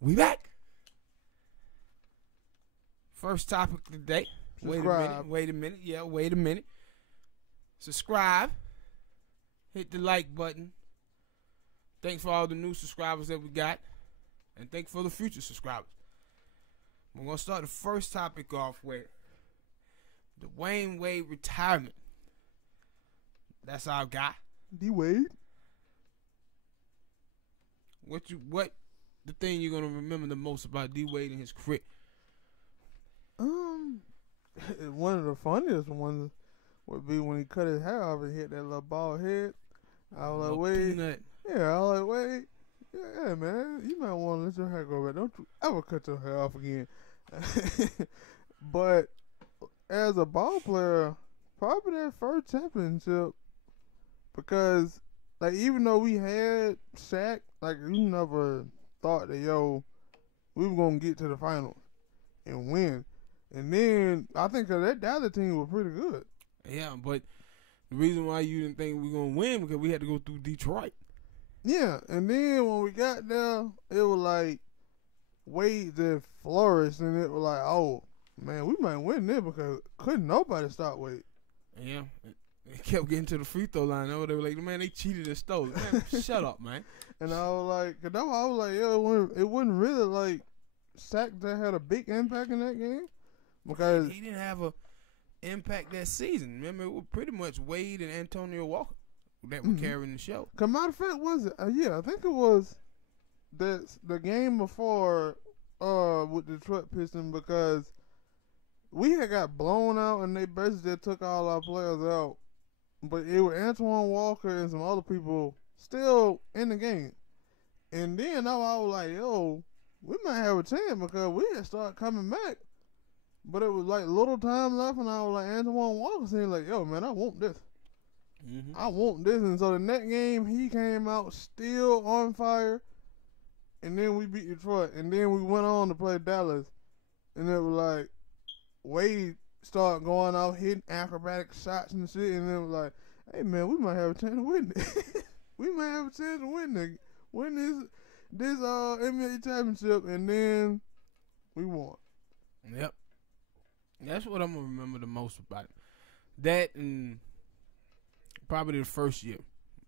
We back. First topic of the day. Subscribe. Wait a minute. Yeah, wait a minute. Subscribe. Hit the like button. Thanks for all the new subscribers that we got. And thanks for the future subscribers. We're going to start the first topic off with the Dwayne Wade retirement. That's our guy. D-Wade. What the thing you're gonna remember the most about D-Wade and his career? One of the funniest ones would be when he cut his hair off and hit that little bald head. I was like, Wade. Peanut. Yeah, I was like, Wade. Yeah, man, you might want to let your hair grow back. Don't you ever cut your hair off again. But as a ball player, probably that first championship, because like even though we had Shaq, like you never thought that we were gonna get to the finals and win. And then I think that the other team was pretty good. Yeah, but the reason why you didn't think we were gonna win because we had to go through Detroit. Yeah, and then when we got there, it was like Wade just flourished, and it was like, oh man, we might win this because couldn't nobody stop Wade. Yeah, it kept getting to the free throw line. They were like, man, they cheated and stole it. Man, shut up, man. And I was like, cause I was like, it wasn't really like Shaq that had a big impact in that game because he didn't have a impact that season. Remember, it was pretty much Wade and Antonio Walker that were carrying the show. Cause matter of fact, was it? Yeah, I think it was the game before with Detroit Pistons because we had got blown out and they basically took all our players out, but it was Antoine Walker and some other people still in the game. And then I was like, we might have a chance because we had started coming back. But it was like little time left, and I was like, Antoine Walker saying like, man, I want this. Mm-hmm. I want this. And so the next game, he came out still on fire. And then we beat Detroit. And then we went on to play Dallas. And it was like, Wade started going out, hitting acrobatic shots and shit. And it was like, hey, man, we might have a chance to win this. We might have a chance to win this NBA championship. And then we won. Yep. That's what I'm going to remember the most about it. That and probably the first year.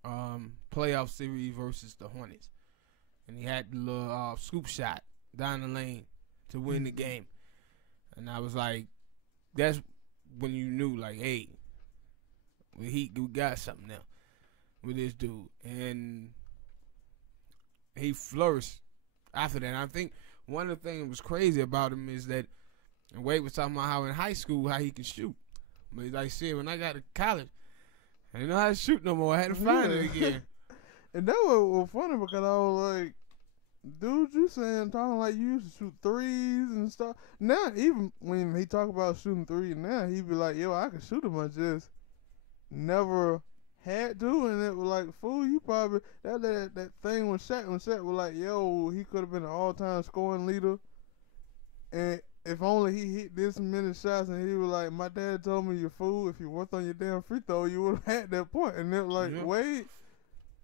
Playoff series versus the Hornets. And he had the little scoop shot down the lane to win the game. And I was like, that's when you knew, like, hey, we got something now with this dude. And he flourished after that. And I think one of the things that was crazy about him is that and Wade was talking about how in high school, how he can shoot. But like I said, when I got to college, I didn't know how to shoot no more. I had to find it again. And that was funny because I was like, dude, you talking like you used to shoot threes and stuff. Now, even when he talk about shooting threes now, he be like, I can shoot them. I just never had to. And it was like, fool, you probably, that thing when Shaq was like, he could have been an all-time scoring leader. And if only he hit this many shots, and he was like, my dad told me, you fool, if you worked on your damn free throw, you would have had that point. And it was like, Wade,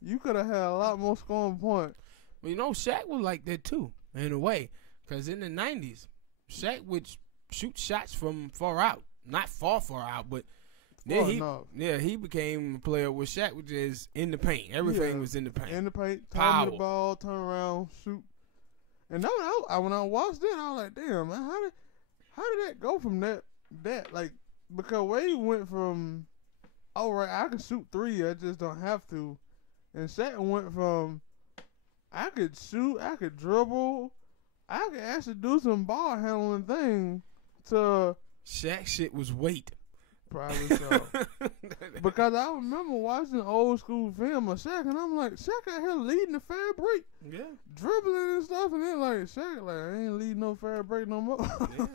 you could have had a lot more scoring points. But Shaq was like that too, in a way. Because in the 90s, Shaq would shoot shots from far out. Not far out, but then he became a player with Shaq, which is in the paint. Everything was in the paint. In the paint, power. Turn the ball, turn around, shoot. And when I watched it, I was like, damn, man, how did that go from that like, because Wade went from, all right, I can shoot three, I just don't have to, and Shaq went from, I could shoot, I could dribble, I could actually do some ball handling thing, to Shaq shit was weight. Probably so. Because I remember watching old school film of Shaq, and I'm like, Shaq out here leading the fast break. Yeah. Dribbling and stuff, and then like, Shaq, like, I ain't leading no fast break no more.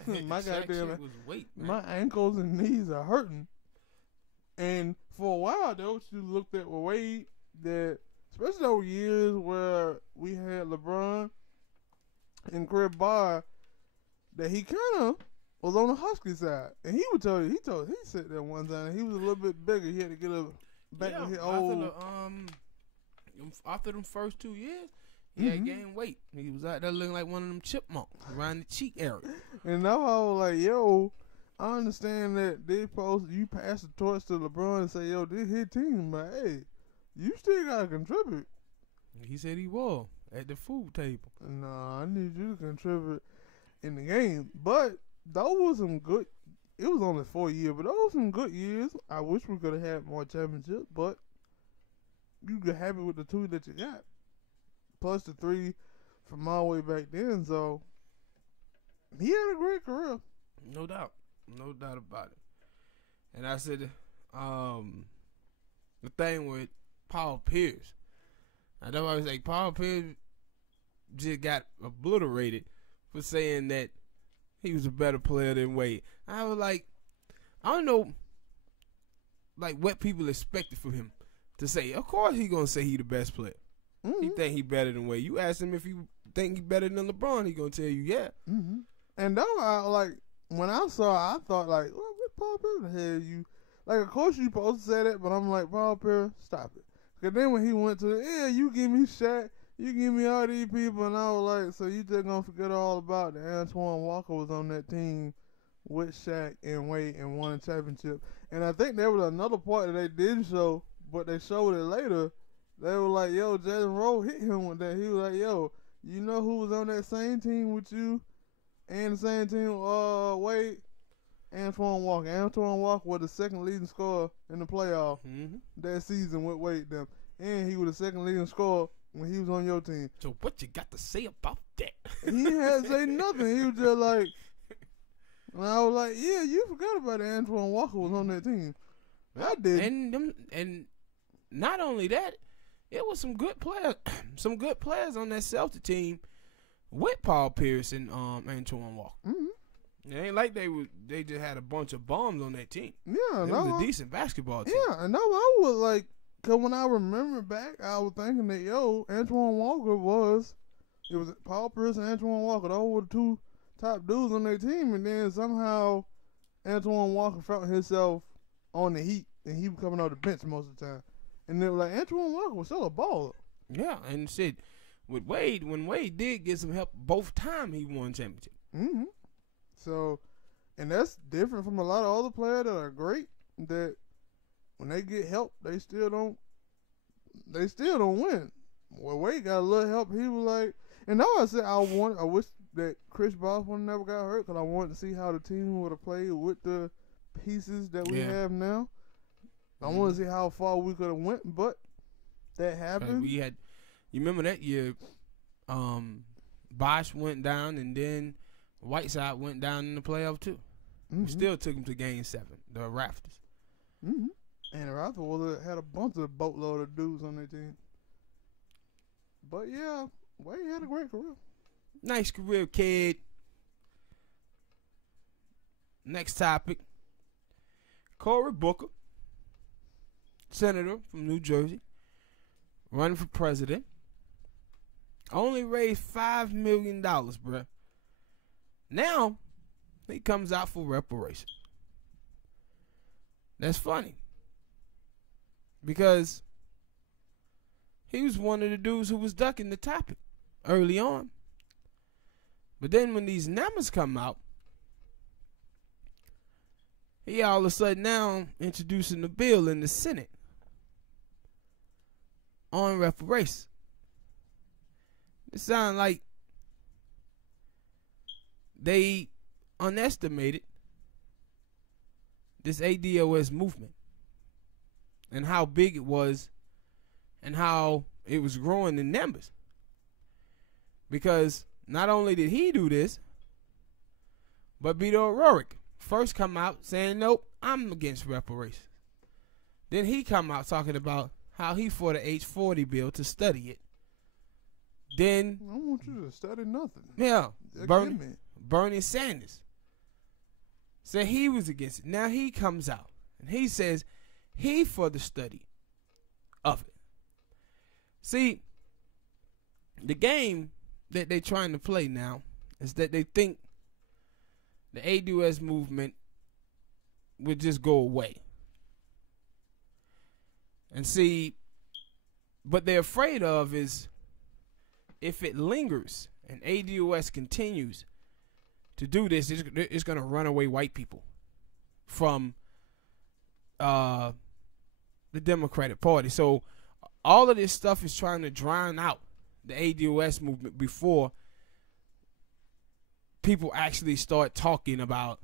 Yeah, my Shaq goddamn, shit was weight, man. my ankles and knees are hurting. And for a while, though, you looked at with Wade, that, especially those years where we had LeBron and Chris Barr, that he kind of was on the Husky side. And he would tell you, he said that one time, he was a little bit bigger, he had to get back to his old. After them first 2 years, He had gained weight. He was out there looking like one of them chipmunks around the cheek area. And now I was like, yo, I understand that you pass the torch to LeBron and say, yo, this his team, but hey, you still gotta contribute. He said he was at the food table. Nah, I need you to contribute in the game. But those was some good. It was only 4 years, but those were some good years. I wish we could have had more championships, but you get happy with the 2 that you got, plus the 3 from all the way back then. So he had a great career, no doubt about it. And I said, the thing with Paul Pierce, I know I was like, Paul Pierce just got obliterated for saying that he was a better player than Wade. I was like, I don't know, like what people expected from him to say. Of course, he gonna say he the best player. He think he better than Wade. You ask him if he think he better than LeBron, he gonna tell you yeah. And though when I saw, I thought like, well, what Paul Pierce the hell you? Like, of course you supposed to say that, but I'm like, Paul Pierce, stop it. Cause then when he went to you give me Shaq, you give me all these people, and I was like, so you just gonna forget all about that Antoine Walker was on that team with Shaq and Wade and won a championship. And I think there was another part that they didn't show, but they showed it later. They were like, yo, Jalen Rose hit him with that. He was like, yo, you know who was on that same team with you and the same team Wade? Antoine Walker. Antoine Walker was the second leading scorer in the playoff that season with Wade them. And he was the second leading scorer when he was on your team. So what you got to say about that? He had to say nothing. He was just like, and I was like, yeah, you forgot about it. Antoine Walker was on that team. I did. And not only that, it was some good players, on that Celtic team with Paul Pierce and Antoine Walker. It ain't like they just had a bunch of bombs on that team. Yeah, it was a decent basketball team. Yeah, and I was like, cause when I remember back, I was thinking that Antoine Walker was Paul Pierce and Antoine Walker. Those were the 2 top dudes on their team, and then somehow Antoine Walker found himself on the Heat, and he was coming off the bench most of the time. And they were like, Antoine Walker was still a baller. Yeah, and shit, with Wade, when Wade did get some help both times, he won championship. So, and that's different from a lot of other players that are great, that when they get help, they still don't win. Well, Wade got a little help. He was like, and now I said I wish that Chris Bosh never got hurt, because I wanted to see how the team would have played with the pieces that we have now. I want to see how far we could have went, but that happened. You remember that year, Bosh went down, and then Whiteside went down in the playoff too. We still took him to Game 7, the Raptors. And the Raptors had a bunch of boatload of dudes on their team. But yeah, Wade had a great career. Nice career, kid. Next topic. Cory Booker, senator from New Jersey, running for president. Only raised $5 million, bruh. Now, he comes out for reparations. That's funny. Because he was one of the dudes who was ducking the topic early on. But then when these numbers come out, he all of a sudden now introducing the bill in the Senate on reparations. It sounds like they underestimated this ADOS movement and how big it was and how it was growing in numbers. Because not only did he do this, but Beto O'Rourke first come out saying, nope, I'm against reparations. Then he come out talking about how he for the H40 bill to study it. Then I don't want you to study nothing. Yeah, Bernie Sanders said he was against it. Now he comes out and he says he for the study of it. See, the game that they're trying to play now is that they think the ADOS movement would just go away. And see, what they're afraid of is if it lingers and ADOS continues to do this, it's going to run away white people from the Democratic Party. So all of this stuff is trying to drown out the ADOS movement before people actually start talking about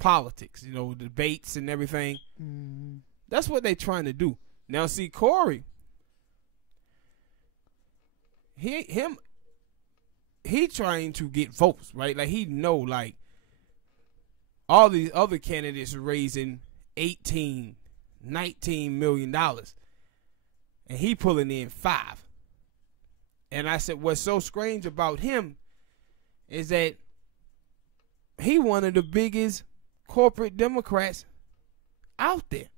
politics, debates and everything. Mm. That's what they're trying to do. Now, see, Corey, he trying to get votes, right? Like, he know, like, all these other candidates are raising $18, $19 million, and he pulling in $5. And I said, what's so strange about him is that he one of the biggest corporate Democrats out there.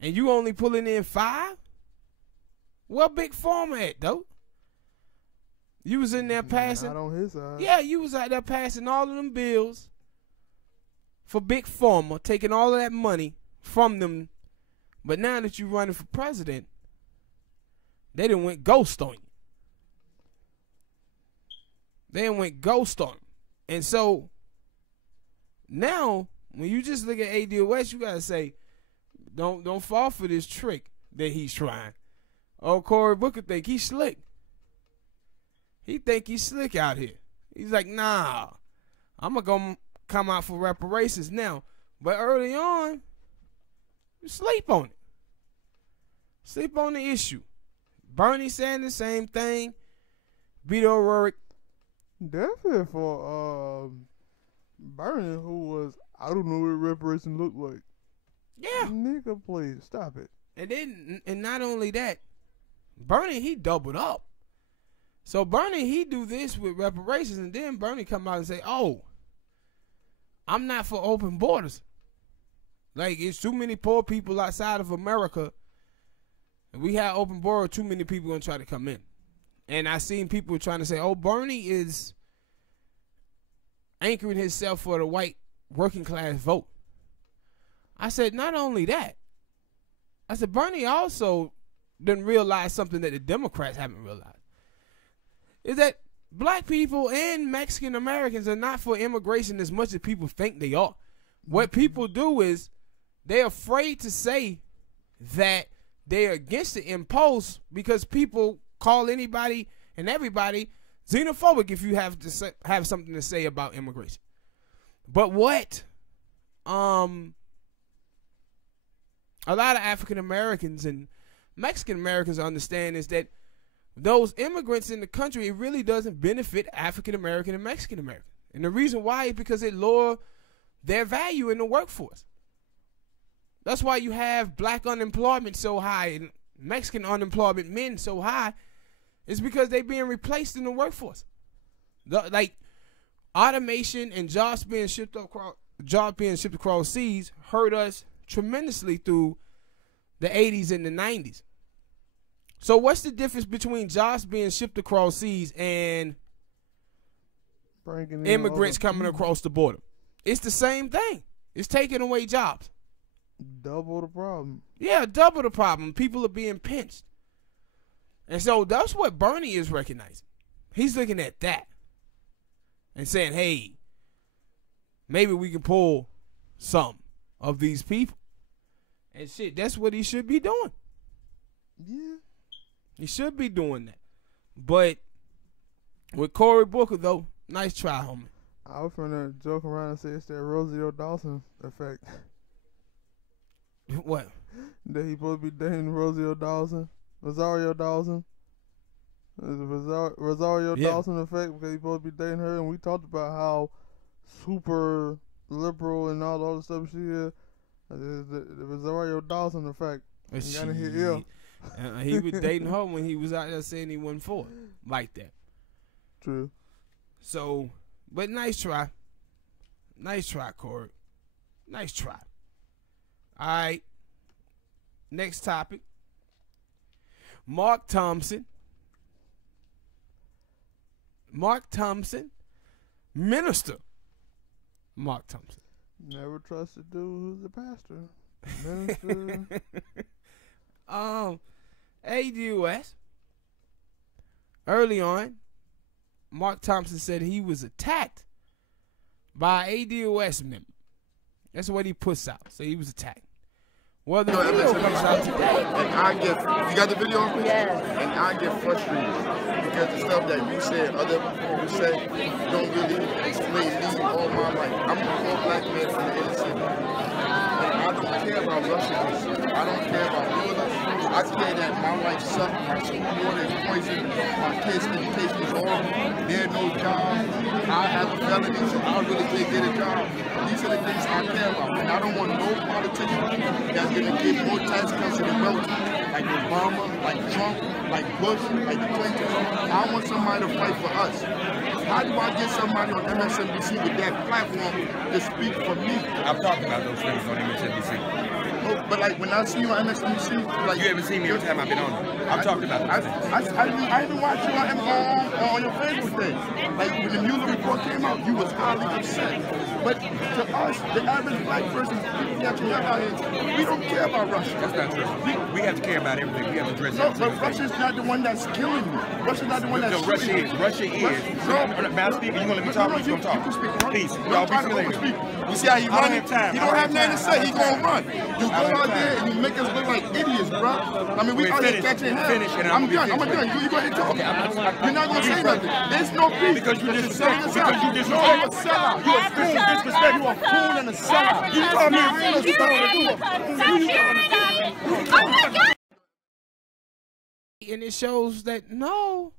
And you only pulling in $5? Well, Big Pharma at, though? You was in there passing. Not on his side. Yeah, you was out there passing all of them bills for Big Pharma, taking all of that money from them. But now that you running for president, they done went ghost on you. They done went ghost on him. And so now, when you just look at ADOS, you gotta say, don't fall for this trick that he's trying. Oh, Cory Booker think he's slick. He think he's slick out here. He's like, nah, I'm gonna go come out for reparations now. But early on, you sleep on it. Sleep on the issue. Bernie saying the same thing. Beto O'Rourke. Definitely for Bernie, who was, I don't know what reparation looked like. Yeah. Nigga, please, stop it. And not only that, Bernie, he doubled up. So Bernie, he do this with reparations, and then Bernie come out and say, oh, I'm not for open borders. Like, it's too many poor people outside of America. If we have open border, too many people going to try to come in. And I seen people trying to say, oh, Bernie is anchoring himself for the white working class vote. I said, not only that. I said, Bernie also didn't realize something that the Democrats haven't realized. Is that black people and Mexican Americans are not for immigration as much as people think they are. What people do is they're afraid to say that they're against it in post because people call anybody and everybody xenophobic if you have something to say about immigration. But what a lot of African Americans and Mexican Americans understand is that those immigrants in the country, it really doesn't benefit African American and Mexican American. And the reason why is because it lower their value in the workforce. That's why you have black unemployment so high and Mexican unemployment men so high. It's because they're being replaced in the workforce. Like automation and jobs being shipped across seas hurt us tremendously through the 80s and the 90s. So what's the difference between jobs being shipped across seas and immigrants coming across the border? It's the same thing. It's taking away jobs. Double the problem. Yeah, double the problem. People are being pinched. And so that's what Bernie is recognizing. He's looking at that and saying, hey, maybe we can pull some of these people. And shit, that's what he should be doing. Yeah. He should be doing that. But with Cory Booker, though, nice try, homie. I was finna joke around and say it's that Rosario Dawson effect. What? That he supposed to be dating Rosario Dawson. Is it Rosario Dawson effect because he supposed to be dating her, and we talked about how super liberal and all the other stuff she is. The Rosario Dawson effect. You gotta hear he was dating her when he was out there saying he wasn't for it like that. True. So, but nice try. Nice try, Cory. Nice try. All right. Next topic. Mark Thompson. Minister Mark Thompson. Never trust a dude who's a pastor. Minister. ADOS. early on, Mark Thompson said he was attacked by an ADOS member. That's what he puts out. So he was attacked. Well, the video comes out today. And you got the video? Yes. And I get frustrated because the stuff that you said, other people say, don't really explain me all my life. I'm a poor black man from the inner city. And I don't care about Russians. I don't care about others. I care that my life sucks, my school water is poisoned, my kids' education is horrible, there are no jobs, I have a felony, so I really can't get a job. These are the things I care about. And I don't want no politician that's going to give more tax cuts to the wealthy, like Obama, like Trump, like Bush, like the Clintons. I want somebody to fight for us. How do I get somebody on MSNBC with that platform to speak for me? I've talked about those things on MSNBC. Oh, but like when I see you on MSNBC, like You haven't seen me every time I've been on. I've talked about I it. even watched you on your Facebook thing. Like when the Mueller report came out, you was highly upset. But to us, the average black person, out here, we don't care about Russia. That's not true. We have to care about everything. We have to address No, everything. but Russia's not the one that's killing you. Russia's not the one that's No, Russia shooting is. you. Russia is. No, Madam Speaker, you gonna let me talk? No, You gonna you can talk? speak, bro. Please, Don't y'all be try to familiar. overspeak. You see how he I don't running? have time. He I don't don't have have nothing to time. say. He gonna run. You go I don't out have there time. and you make us look like idiots, bro. I mean, we Wait, out here finish. catching hell. Finish, and I'm I'm done. I'm gonna done. You go ahead and talk. You're not gonna say nothing. There's no peace. Because you disrespect. Because you No, disrespect. you a sellout. You a fool. Disrespect. You a fool and a sellout. You call me a fool and a sellout. And it shows that no.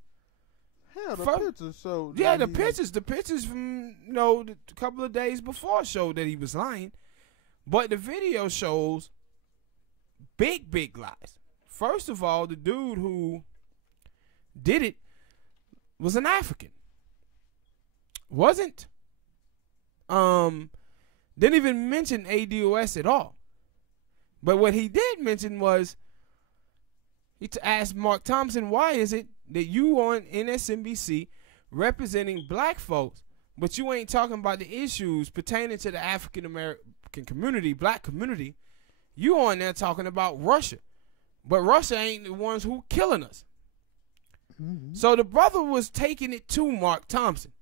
Hell, the Fuck. pictures showed. Yeah, that the pictures from the couple of days before showed that he was lying, but the video shows big lies. First of all, the dude who did it was an African. Wasn't didn't even mention ADOS at all. But what he did mention was he asked Mark Thompson, why is it that you on NSNBC representing black folks, but you ain't talking about the issues pertaining to the African American community, black community? You on there talking about Russia, but Russia ain't the ones who killing us. So the brother was taking it to Mark Thompson.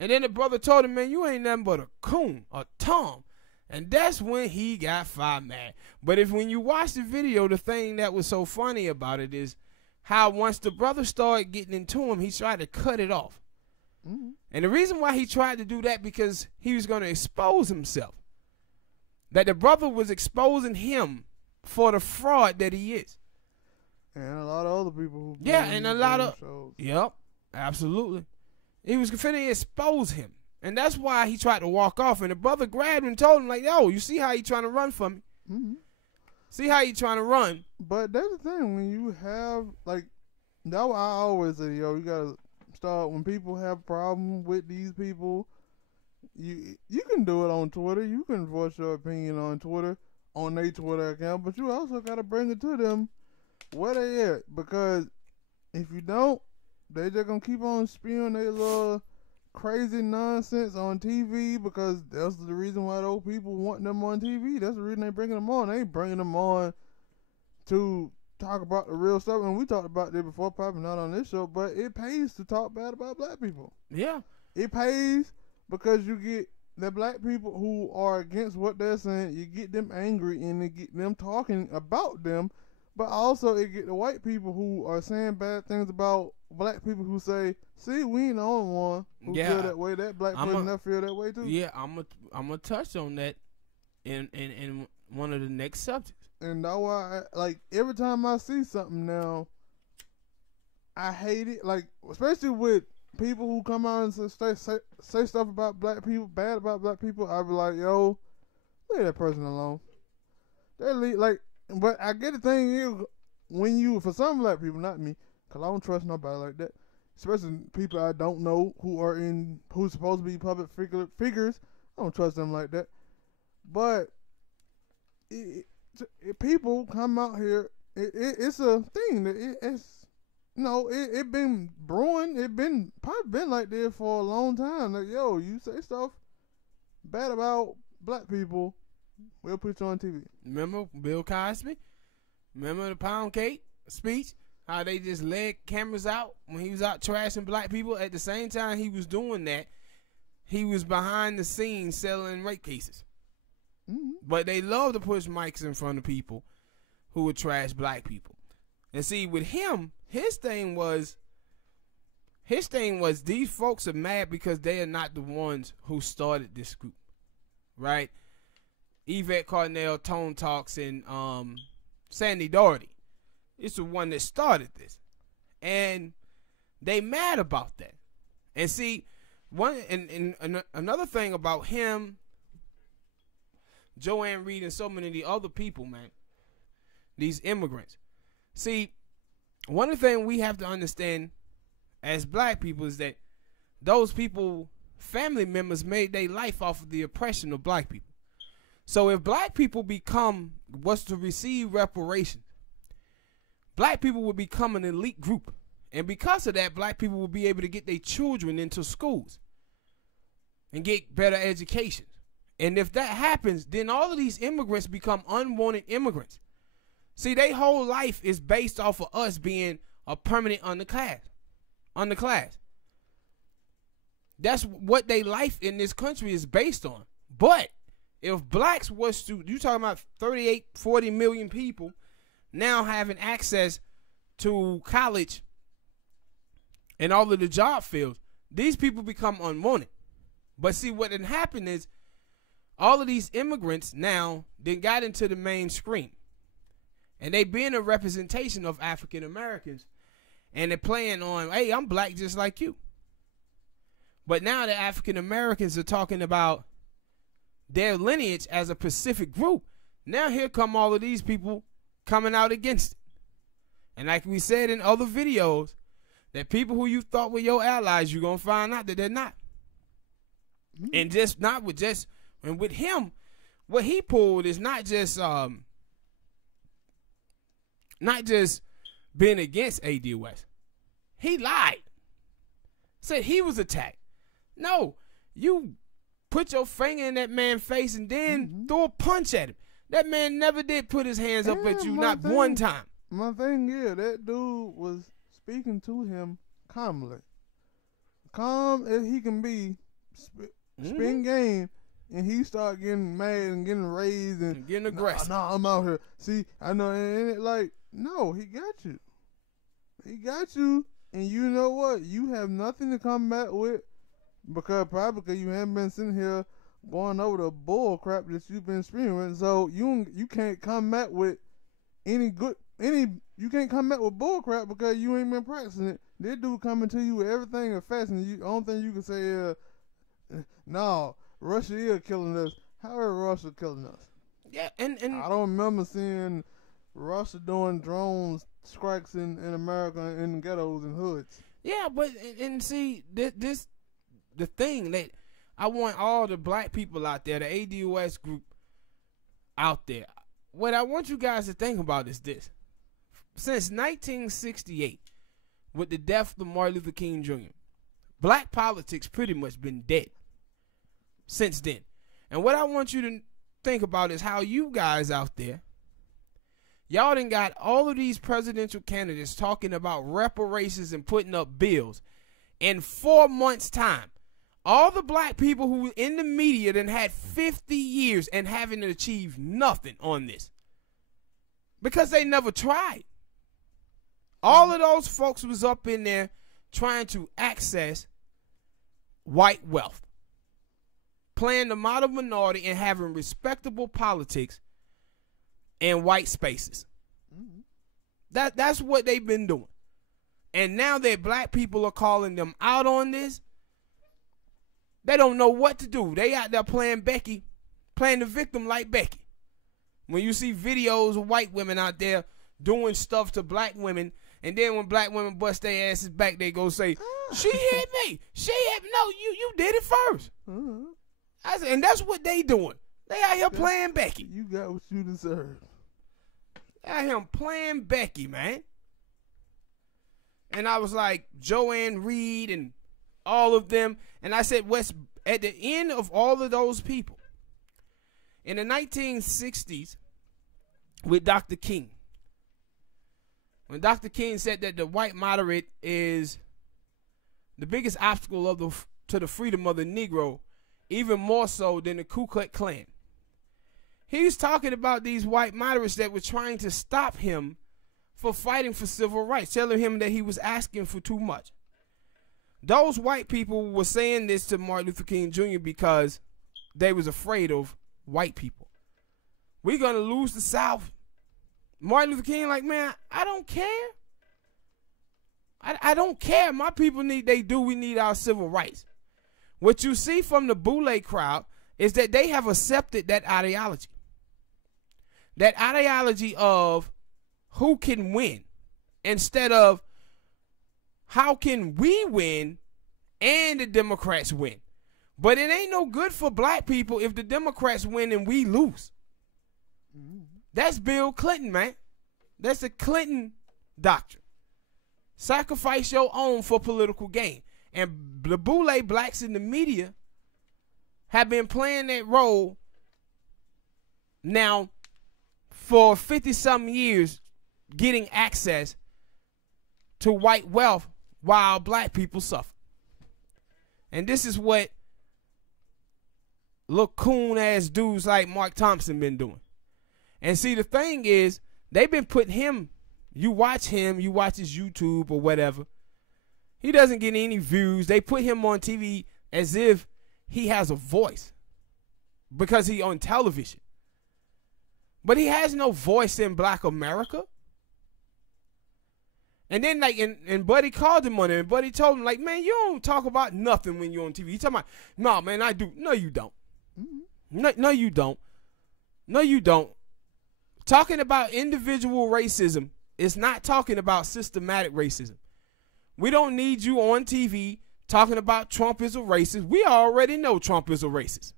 And then the brother told him, man, you ain't nothing but a coon, a Tom. And that's when he got fired mad. But when you watch the video, the thing that was so funny about it is how once the brother started getting into him, he tried to cut it off. And the reason why he tried to do that, because he was going to expose himself. That the brother was exposing him for the fraud that he is. And a lot of other people who Yeah, and a lot of shows. Yep, absolutely. He was finna expose him. And that's why he tried to walk off. And the brother grabbed him and told him, like, yo, you see how he trying to run from me? See how he trying to run? But that's the thing, when you have, like, that's why I always say, yo, you gotta start, when people have problems with these people, you can do it on Twitter. You can voice your opinion on Twitter, on their Twitter account, but you also gotta bring it to them where they at. Because if you don't, they just gonna keep on spewing their little crazy nonsense on TV, because that's the reason why those people want them on TV. That's the reason they bringing them on. They ain't bringing them on to talk about the real stuff. And we talked about that before, probably not on this show, but it pays to talk bad about black people. Yeah. It pays because you get the black people who are against what they're saying, you get them angry and it get them talking about them, but also it get the white people who are saying bad things about black people who say, see, we ain't the only one who feel that way. That black person that feel that way too. Yeah, I'm gonna touch on that in one of the next subjects. And that's why, like, every time I see something now, I hate it. Like, especially with people who come out and say stuff about black people, bad about black people, I be like, yo, leave that person alone. But I get the thing is, when you, for some black people, not me, because I don't trust nobody like that, especially people I don't know who's supposed to be public figures, I don't trust them like that. But people come out here, it's a thing that it been brewing. It probably been like this for a long time. Like, yo, you say stuff bad about black people, we'll put you on TV. Remember Bill Cosby? Remember the pound cake speech? How they just led cameras out when he was out trashing black people. At the same time he was doing that, he was behind the scenes selling rape cases. But they love to push mics in front of people who would trash black people. And see, with him, his thing was these folks are mad because they are not the ones who started this group, right? Yvette Carnell, Tone Talks, and Sandy Doherty. It's the one that started this, and they mad about that. And see, another thing about him, Joanne Reed, and so many of the other people, man, these immigrants. See, one of the things we have to understand as black people is that those people, family members, made their life off of the oppression of black people. So if black people was to receive reparations, black people would become an elite group. And because of that, black people will be able to get their children into schools and get better education. And if that happens, then all of these immigrants become unwanted immigrants. See, their whole life is based off of us being a permanent underclass. That's what their life in this country is based on. But if blacks was to, you talking about 38, 40 million people now having access to college and all of the job fields, these people become unwanted. But see, what had happened is all of these immigrants now then got into the mainstream. And they being a representation of African Americans. And they're playing on, hey, I'm black just like you. But now the African Americans are talking about their lineage as a Pacific group. Now here come all of these people coming out against it. And like we said in other videos, that people who you thought were your allies, you're going to find out that they're not. And just not with just, and with him, what he pulled is not just being against A.D. West. He lied. Said he was attacked. No, you put your finger in that man's face and then throw a punch at him. That man never did put his hands up at you, not one time. My thing is, that dude was speaking to him calmly. Calm as he can be, spin game, and he start getting mad and getting raised and getting aggressive. No, I'm out here. See, I know, and it like, no, he got you. He got you, and you know what? You have nothing to come back with because you haven't been sitting here going over the bull crap that you've been spewing. So you can't come back with you can't come back with bull crap because you ain't been practicing it. This dude coming to you with everything and fast, and the only thing you can say is, no, Russia is killing us. How is Russia killing us? Yeah, and I don't remember seeing Russia doing drones strikes in America in ghettos and hoods. Yeah, but and see this the thing that I want all the black people out there, the ADOS group out there. What I want you guys to think about is this: since 1968, with the death of Martin Luther King Jr., black politics pretty much been dead since then. And what I want you to think about is how you guys out there, y'all done got all of these presidential candidates talking about reparations and putting up bills. In 4 months' time, all the black people who were in the media done had 50 years and haven't achieved nothing on this. Because they never tried. All of those folks was up in there trying to access white wealth, playing the model minority and having respectable politics in white spaces. That's what they've been doing. And now that black people are calling them out on this, they don't know what to do. They out there playing Becky, playing the victim like Becky. When you see videos of white women out there doing stuff to black women, and then when black women bust their asses back, they go say, she hit me. She hit me. No, you did it first. I said, and that's what they doing. They out here playing Becky. You got what you deserve. Out here playing Becky, man. And I was like, Joanne Reed and all of them. And I said, Wes, at the end of all of those people, in the 1960s, with Dr. King, when Dr. King said that the white moderate is the biggest obstacle to the freedom of the Negro, even more so than the Ku Klux Klan. He's talking about these white moderates that were trying to stop him for fighting for civil rights, telling him that he was asking for too much. Those white people were saying this to Martin Luther King Jr. because they was afraid of white people. We're going to lose the South. Martin Luther King like, man, I don't care. I don't care. My people we need our civil rights. What you see from the Boule crowd is that they have accepted that ideology. That ideology of who can win instead of how can we win and the Democrats win. But it ain't no good for black people if the Democrats win and we lose. That's Bill Clinton, man. That's the Clinton doctrine. Sacrifice your own for political gain. And the Boule blacks in the media have been playing that role now for 50-something years, getting access to white wealth while black people suffer. And this is what little coon-ass dudes like Mark Thompson been doing. And see, the thing is, they've been putting him, you watch his YouTube or whatever, he doesn't get any views. They put him on TV as if he has a voice because he on television. But he has no voice in black America. And then, like, and Buddy called him on it, and Buddy told him, like, man, you don't talk about nothing when you're on TV. He talking about, no, man, I do. No, you don't. No, you don't. No, you don't. Talking about individual racism is not talking about systematic racism. We don't need you on TV talking about Trump is a racist. We already know Trump is a racist.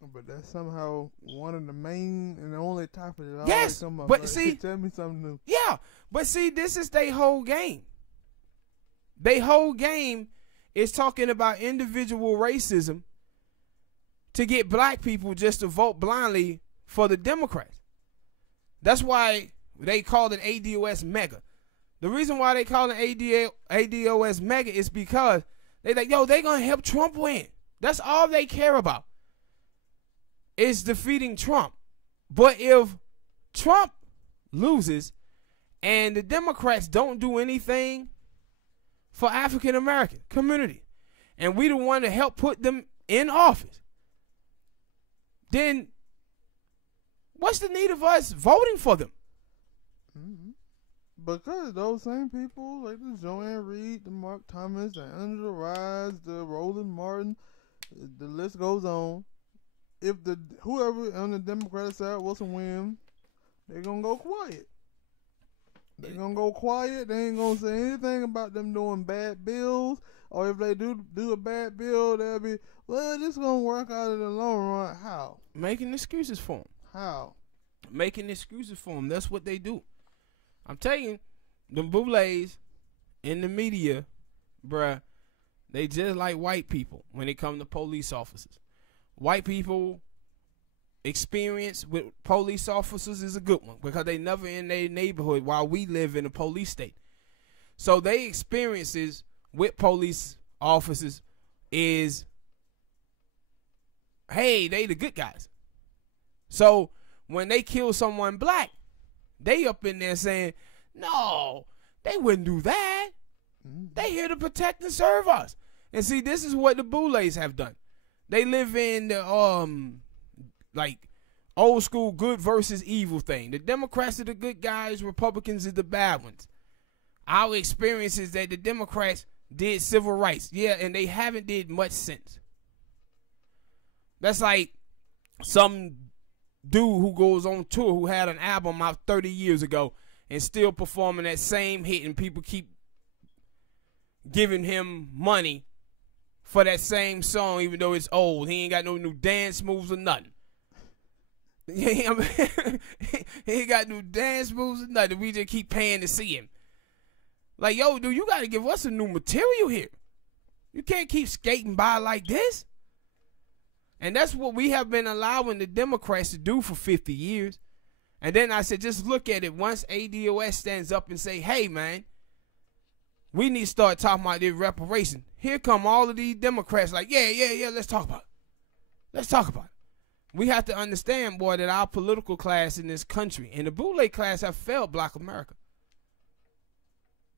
But that's somehow one of the main and the only topic that yes, always come up. but like, see, tell me something new. Yeah, but see, this is their whole game. Their whole game is talking about individual racism to get black people just to vote blindly for the Democrats. That's why they call it ADOS mega. The reason why they call it ADOS mega is because they like, yo, they gonna help Trump win. That's all they care about. Is defeating Trump. But if Trump loses and the Democrats don't do anything for African American community, and we the one to help put them in office, then what's the need of us voting for them? Because those same people, like the Joanne Reed, the Mark Thomas, the Angela Rise, the Roland Martin, the list goes on. If whoever on the Democratic side was to win, they're gonna go quiet. They're gonna go quiet. They ain't gonna say anything about them doing bad bills, or if they do a bad bill, they'll be, well, this gonna work out in the long run. How? Making excuses for them. How? Making excuses for them. That's what they do. I'm telling you, the Boulets in the media, bruh, they just like white people when it comes to police officers. White people experience with police officers is a good one because they never in their neighborhood while we live in a police state. So they experiences with police officers is, hey, they the good guys. So when they kill someone black, they up in there saying, no, they wouldn't do that. They here to protect and serve us. And see, this is what the Boulets have done. They live in the like old school good versus evil thing. The Democrats are the good guys, Republicans are the bad ones. Our experience is that the Democrats did civil rights. Yeah, and they haven't did much since. That's like some dude who goes on tour who had an album out 30 years ago and still performing that same hit, and people keep giving him money for that same song even though it's old. He ain't got no new dance moves or nothing. He ain't got no dance moves or nothing. We just keep paying to see him. Like, yo, dude, you got to give us some new material here. You can't keep skating by like this. And that's what we have been allowing the Democrats to do for 50 years. And then I said, just look at it. Once ADOS stands up and say, hey, man, we need to start talking about this reparation. Here come all of these Democrats like, yeah, let's talk about it. Let's talk about it. We have to understand, boy, that our political class in this country and the bootleg class have failed Black America.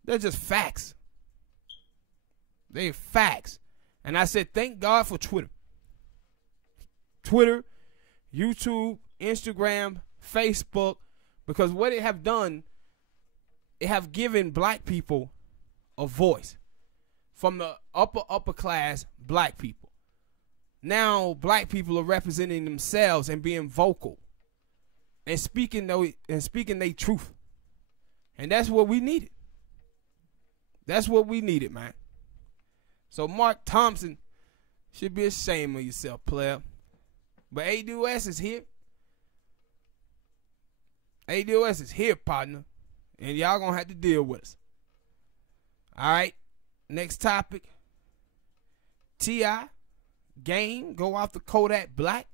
They're just facts. They're facts. And I said, thank God for Twitter. Twitter, YouTube, Instagram, Facebook, because what it have done, it have given black people a voice from the upper class black people. Now black people are representing themselves and being vocal and speaking their truth. And that's what we needed. That's what we needed, man. So Mark Thompson should be ashamed of yourself, player. But ADOS is here. ADOS is here, partner. And y'all gonna have to deal with us. Alright. Next topic. T.I. Game. Go after Kodak Black.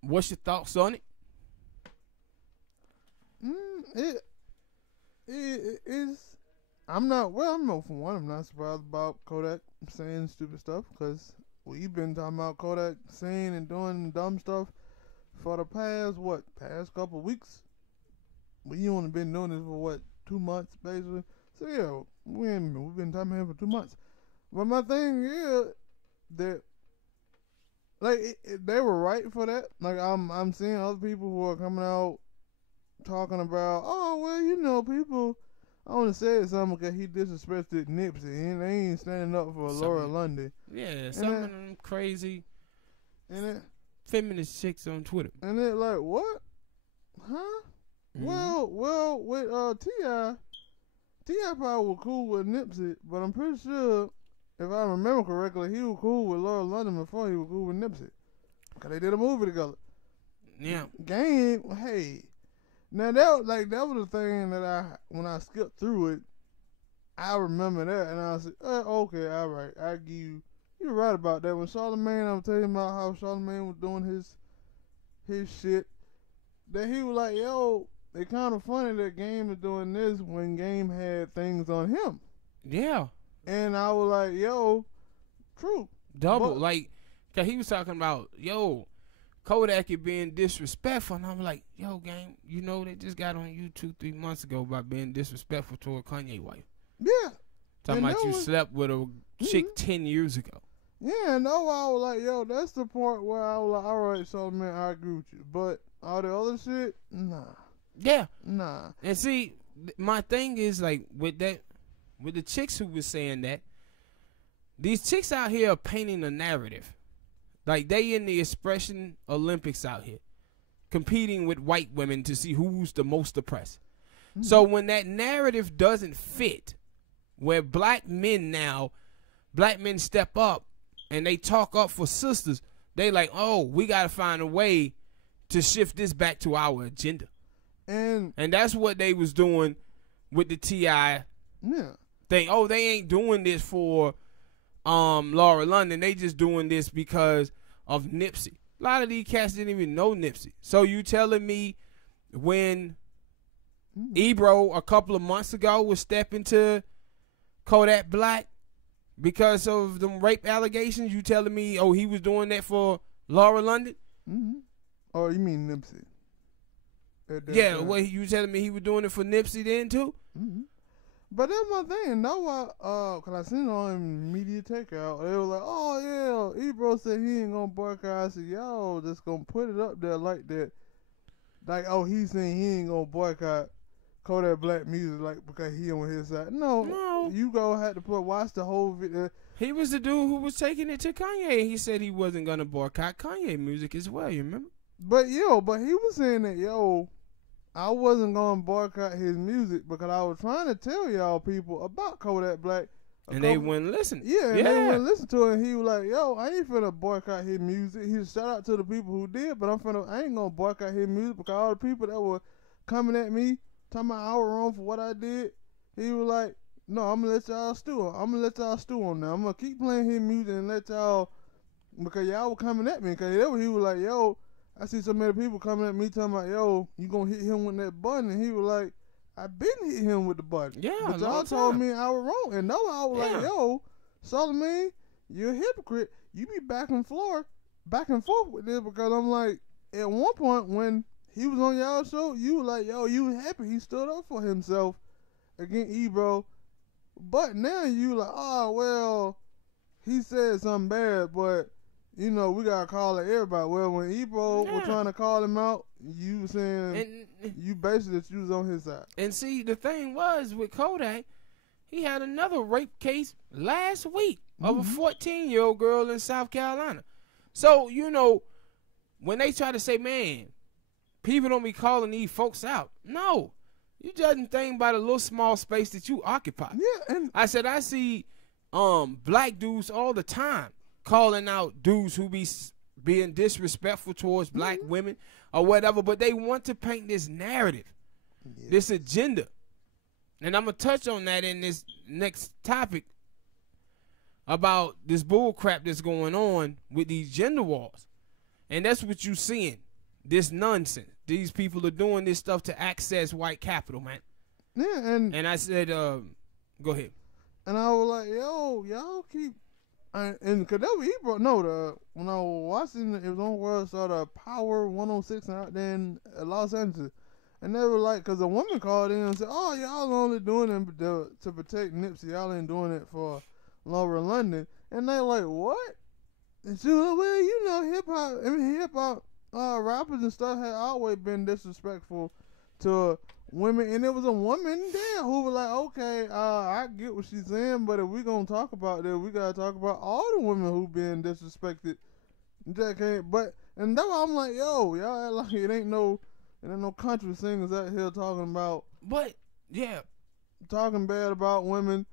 What's your thoughts on it? It is. I'm not surprised about Kodak saying stupid stuff, because we've been talking about Kodak saying and doing dumb stuff for the past couple weeks. We only been doing this for 2 months basically. So yeah, we've been talking about him for 2 months. But my thing is that, like, they were right for that. Like, I'm seeing other people who are coming out talking about, oh well, people. I only said something because he disrespected Nipsey, and they ain't standing up for Laura London. Yeah, some of them crazy feminist chicks on Twitter. And they're like, what? Huh? Mm-hmm. Well, with T.I. probably was cool with Nipsey, but I'm pretty sure, if I remember correctly, he was cool with Laura London before he was cool with Nipsey. Because they did a movie together. Yeah. Game, hey. Now that was the thing that when I skipped through it, I remember that, and I said, okay, all right, I give you. You're right about that. When Charlamagne, I'm telling you about how Charlamagne was doing his shit, that he was like, yo, it kind of funny that Game is doing this when Game had things on him. Yeah. And I was like, yo, true. Double, cause he was talking about, yo, Kodak is being disrespectful, and I'm like, yo, Game, they just got on you 2-3 months ago about being disrespectful toward Kanye wife. Yeah. Talking about you slept with a chick 10 years ago. Yeah, and I was like, yo, that's the part where I was like, all right, Charlamagne, I agree with you. But all the other shit, nah. Yeah. Nah. And see, my thing is, like, with the chicks who was saying that, these chicks out here are painting a narrative. Like, they in the expression Olympics out here, competing with white women to see who's the most oppressed. Mm-hmm. So when that narrative doesn't fit, where black men step up and they talk up for sisters, they like, oh, we got to find a way to shift this back to our agenda. And that's what they was doing with the T.I. thing. Oh, they ain't doing this for Laura London. They just doing this because of Nipsey. A lot of these cats didn't even know Nipsey. So you telling me when Ebro a couple of months ago was stepping to Kodak Black because of them rape allegations, you telling me, oh, he was doing that for Laura London? Mm-hmm. Oh, you mean Nipsey? Yeah, well, you telling me he was doing it for Nipsey then too? Mm-hmm. But that's my thing. That's why, cause I seen it on Media Takeout. They were like, oh yeah, Ebro said he ain't gonna boycott. I said, y'all just gonna put it up there like that. Like, oh, he's saying he ain't gonna boycott Kodak Black music, like, because he on his side. No, you gonna have to watch the whole video. He was the dude who was taking it to Kanye, and he said he wasn't gonna boycott Kanye music as well. You remember? But he was saying that, I wasn't going to boycott his music because I was trying to tell y'all people about Kodak Black. And they wouldn't listen. Yeah, and they wouldn't listen to it. And he was like, I ain't finna boycott his music. He shout out to the people who did, but I ain't going to boycott his music because all the people that were coming at me, talking about I was wrong for what I did, he was like, no, I'm going to let y'all stew. I'm going to let y'all stew on that. I'm going to keep playing his music and let y'all because y'all were coming at me. Because he was like, yo, I see so many people coming at me talking about, yo, you gonna hit him with that button? And he was like, I been hit him with the button. Yeah, but y'all told me I was wrong. And no, I was like, yo, Solomon, you're a hypocrite. You be back and forth with this, because I'm like, at one point when he was on y'all show, you were like, yo, you happy he stood up for himself against Ebro. But now you like, oh, well, he said something bad, but, you know, we got to call it everybody. Well, when Ebro was trying to call him out, you were saying, you basically that you was on his side. And see, the thing was, with Kodak, he had another rape case last week of a 14-year-old girl in South Carolina. So, you know, when they try to say, man, people don't be calling these folks out. No. You judging things by the little small space that you occupy. Yeah, and I said I see black dudes all the time calling out dudes who be being disrespectful towards black women or whatever, but they want to paint this narrative, this agenda. And I'm going to touch on that in this next topic about this bull crap that's going on with these gender wars. And that's what you seeing, this nonsense. These people are doing this stuff to access white capital, man. Yeah, and I said, go ahead. And I was like, yo, y'all keep, and cause that was Ebro. No, when I was watching, it was on where I saw the Power 106 out there in Los Angeles, and they were like, cause a woman called in and said, oh, y'all only doing it to protect Nipsey, y'all ain't doing it for Laura London, and they like, what? And she was like, well, you know, hip hop rappers and stuff had always been disrespectful to women, and it was a woman there who was like, okay, I get what she's saying, but if we gonna talk about that, we gotta talk about all the women who been disrespected. And that's why I'm like, yo, y'all act like it ain't no country singers out here talking about, but yeah, talking bad about women.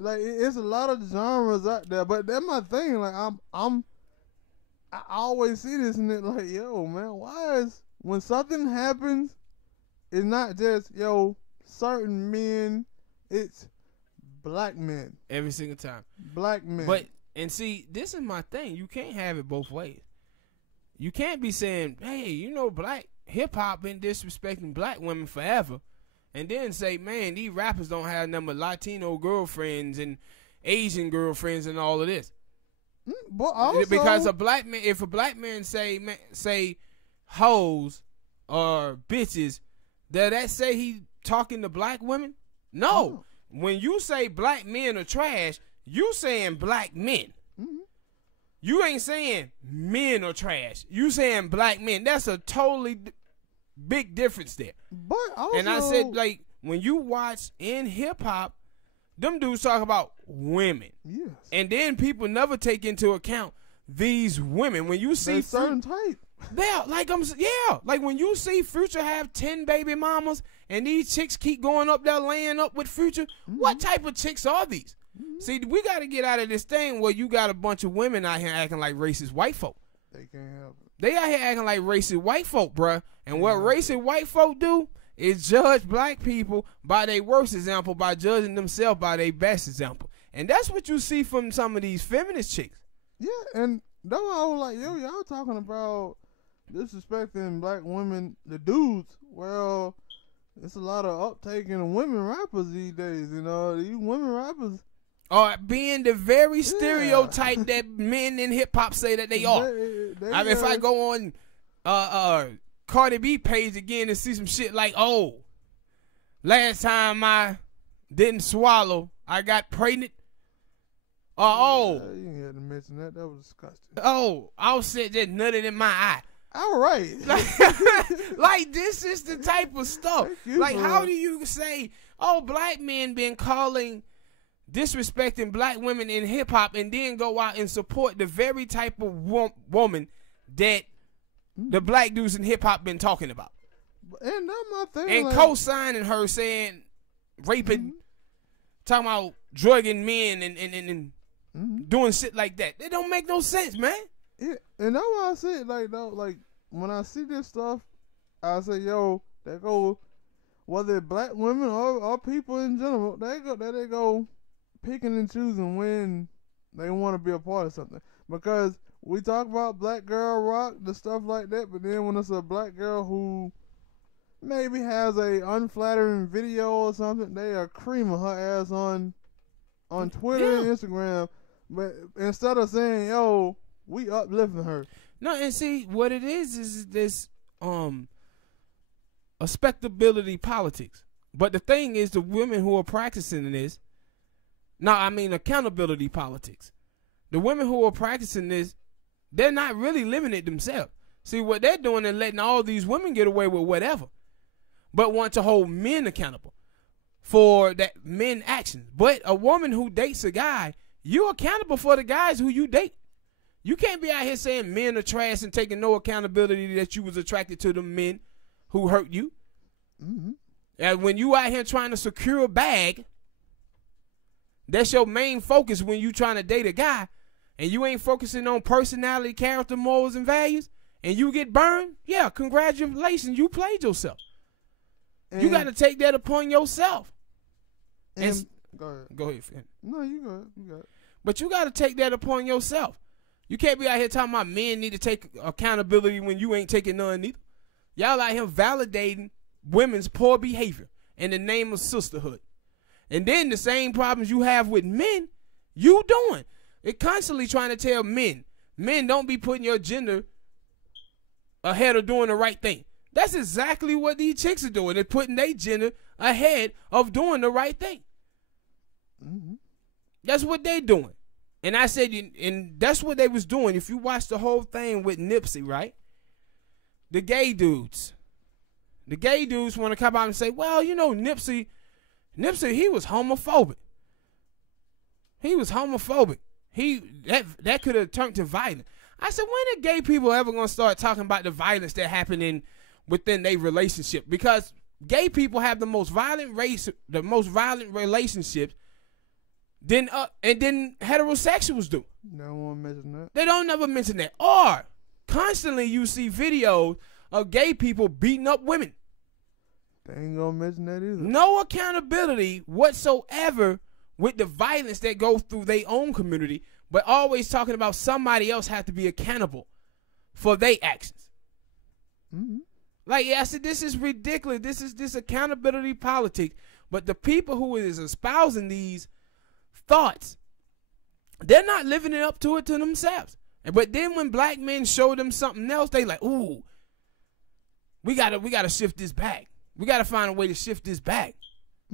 Like, it's a lot of genres out there, but that's my thing. Like, I always see this and it like, yo, man, why is, when something happens, it's not just, yo, certain men, it's black men. Every single time. Black men. But, and see, this is my thing. You can't have it both ways. You can't be saying, hey, you know, black hip-hop been disrespecting black women forever, and then say, man, these rappers don't have nothing but Latino girlfriends and Asian girlfriends and all of this. But also, because a black man, if a black man say hoes or bitches, does that say he talking to black women? No. When you say black men are trash, you saying black men. You ain't saying men are trash. You saying black men. That's a totally big difference there. But also, and I said, like, when you watch in hip hop, them dudes talk about women. Yes. And then people never take into account these women. When you see certain type. Yeah, like like when you see Future have 10 baby mamas and these chicks keep going up there laying up with Future, what type of chicks are these? See, we got to get out of this thing where you got a bunch of women out here acting like racist white folk. They can't help it. They out here acting like racist white folk, bruh. And what racist white folk do is judge black people by their worst example, by judging themselves by their best example. And that's what you see from some of these feminist chicks. Yeah, and that's why I was like, yo, y'all talking about disrespecting black women, the dudes. Well, it's a lot of uptake in women rappers these days, you know. These women rappers are being the very stereotype that men in hip-hop say that they are. I mean, if I go on Cardi B page again and see some shit like, oh, last time I didn't swallow, I got pregnant. You ain't had to mention that. That was disgusting. Oh, I said that nutted in my eye. All right. Like, this is the type of stuff. Like, how do you say, oh, black men been disrespecting black women in hip-hop and then go out and support the very type of woman that the black dudes in hip-hop been talking about? And that's my thing. And like, co-signing her saying, raping, talking about drugging men and doing shit like that. It don't make no sense, man. Yeah, and that's why I say, like, though, like, when I see this stuff, I say, yo, they go, whether black women or people in general, they go picking and choosing when they want to be a part of something. Because we talk about black girl rock, the stuff like that, but then when it's a black girl who maybe has a unflattering video or something, they are creaming her ass on Twitter and Instagram. But instead of saying, yo, we uplifting her. No, and see, what it is this respectability politics. But the thing is, the women who are practicing this, accountability politics. The women who are practicing this, they're not really living it themselves. See, what they're doing is letting all these women get away with whatever, but want to hold men accountable for that men action. But a woman who dates a guy, you're accountable for the guys who you date. You can't be out here saying men are trash and taking no accountability that you was attracted to the men who hurt you. Mm-hmm. And when you out here trying to secure a bag, that's your main focus when you trying to date a guy, and you ain't focusing on personality, character, morals, and values, and you get burned, yeah, congratulations, you played yourself. And you got to take that upon yourself. And go ahead. Go ahead, Finn. No, you go ahead. You got it. But you got to take that upon yourself. You can't be out here talking about men need to take accountability when you ain't taking none either. Y'all out here validating women's poor behavior in the name of sisterhood. And then the same problems you have with men, you doing. It constantly trying to tell men don't be putting your gender ahead of doing the right thing. That's exactly what these chicks are doing. They're putting their gender ahead of doing the right thing. Mm-hmm. That's what they doing. And I said, and that's what they was doing. If you watch the whole thing with Nipsey, right? The gay dudes want to come out and say, well, you know, Nipsey, he was homophobic. He was homophobic. That could have turned to violence. I said, when are gay people ever going to start talking about the violence that happened within their relationship? Because gay people have the most violent relationships than heterosexuals do. They don't want to mention that. They don't never mention that. Or constantly you see videos of gay people beating up women. They ain't gonna mention that either. No accountability whatsoever with the violence that goes through their own community, but always talking about somebody else have to be accountable for their actions. Mm-hmm. Like, yeah, I said, this is ridiculous. This accountability politics. But the people who is espousing these thoughts, they're not living it up to themselves. But then when black men show them something else, they like, ooh, we gotta shift this back. We gotta find a way to shift this back.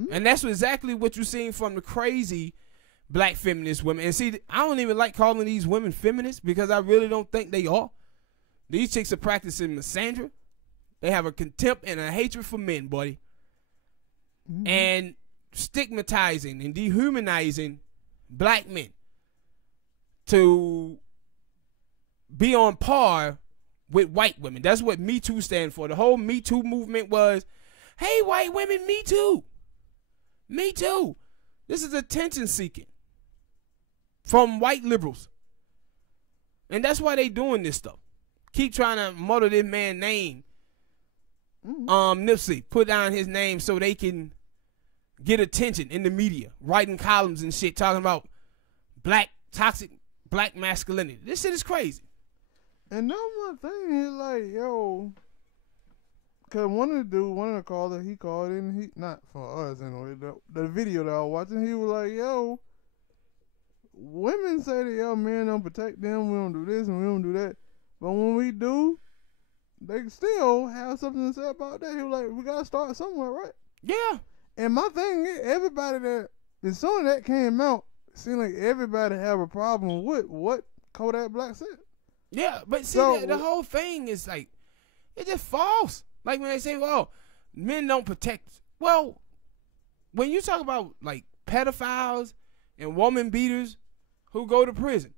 Mm-hmm. And that's exactly what you're seeing from the crazy black feminist women. And see, I don't even like calling these women feminists because I really don't think they are. These chicks are practicing misandry. They have a contempt and a hatred for men, buddy. Mm-hmm. And stigmatizing and dehumanizing black men to be on par with white women. That's what Me Too stands for. The whole Me Too movement was, hey, white women, me too. Me too. This is attention seeking from white liberals. And that's why they doing this stuff. Keep trying to mutter this man's name. Nipsey, put down his name so they can get attention in the media, writing columns and shit, talking about toxic black masculinity. This shit is crazy. And now my thing is like, yo, cause one of the callers, he called in, he not for us anyway, the video that I was watching, he was like, yo, women say that yo, men don't protect them, we don't do this and we don't do that. But when we do, they still have something to say about that. He was like, we gotta start somewhere, right? Yeah. And my thing is, everybody that, as soon as that came out, it seemed like everybody have a problem with what Kodak Black said. Yeah, but see, so, the whole thing is like, it's just false. Like when they say, well, men don't protect. Well, when you talk about like pedophiles and woman beaters who go to prison,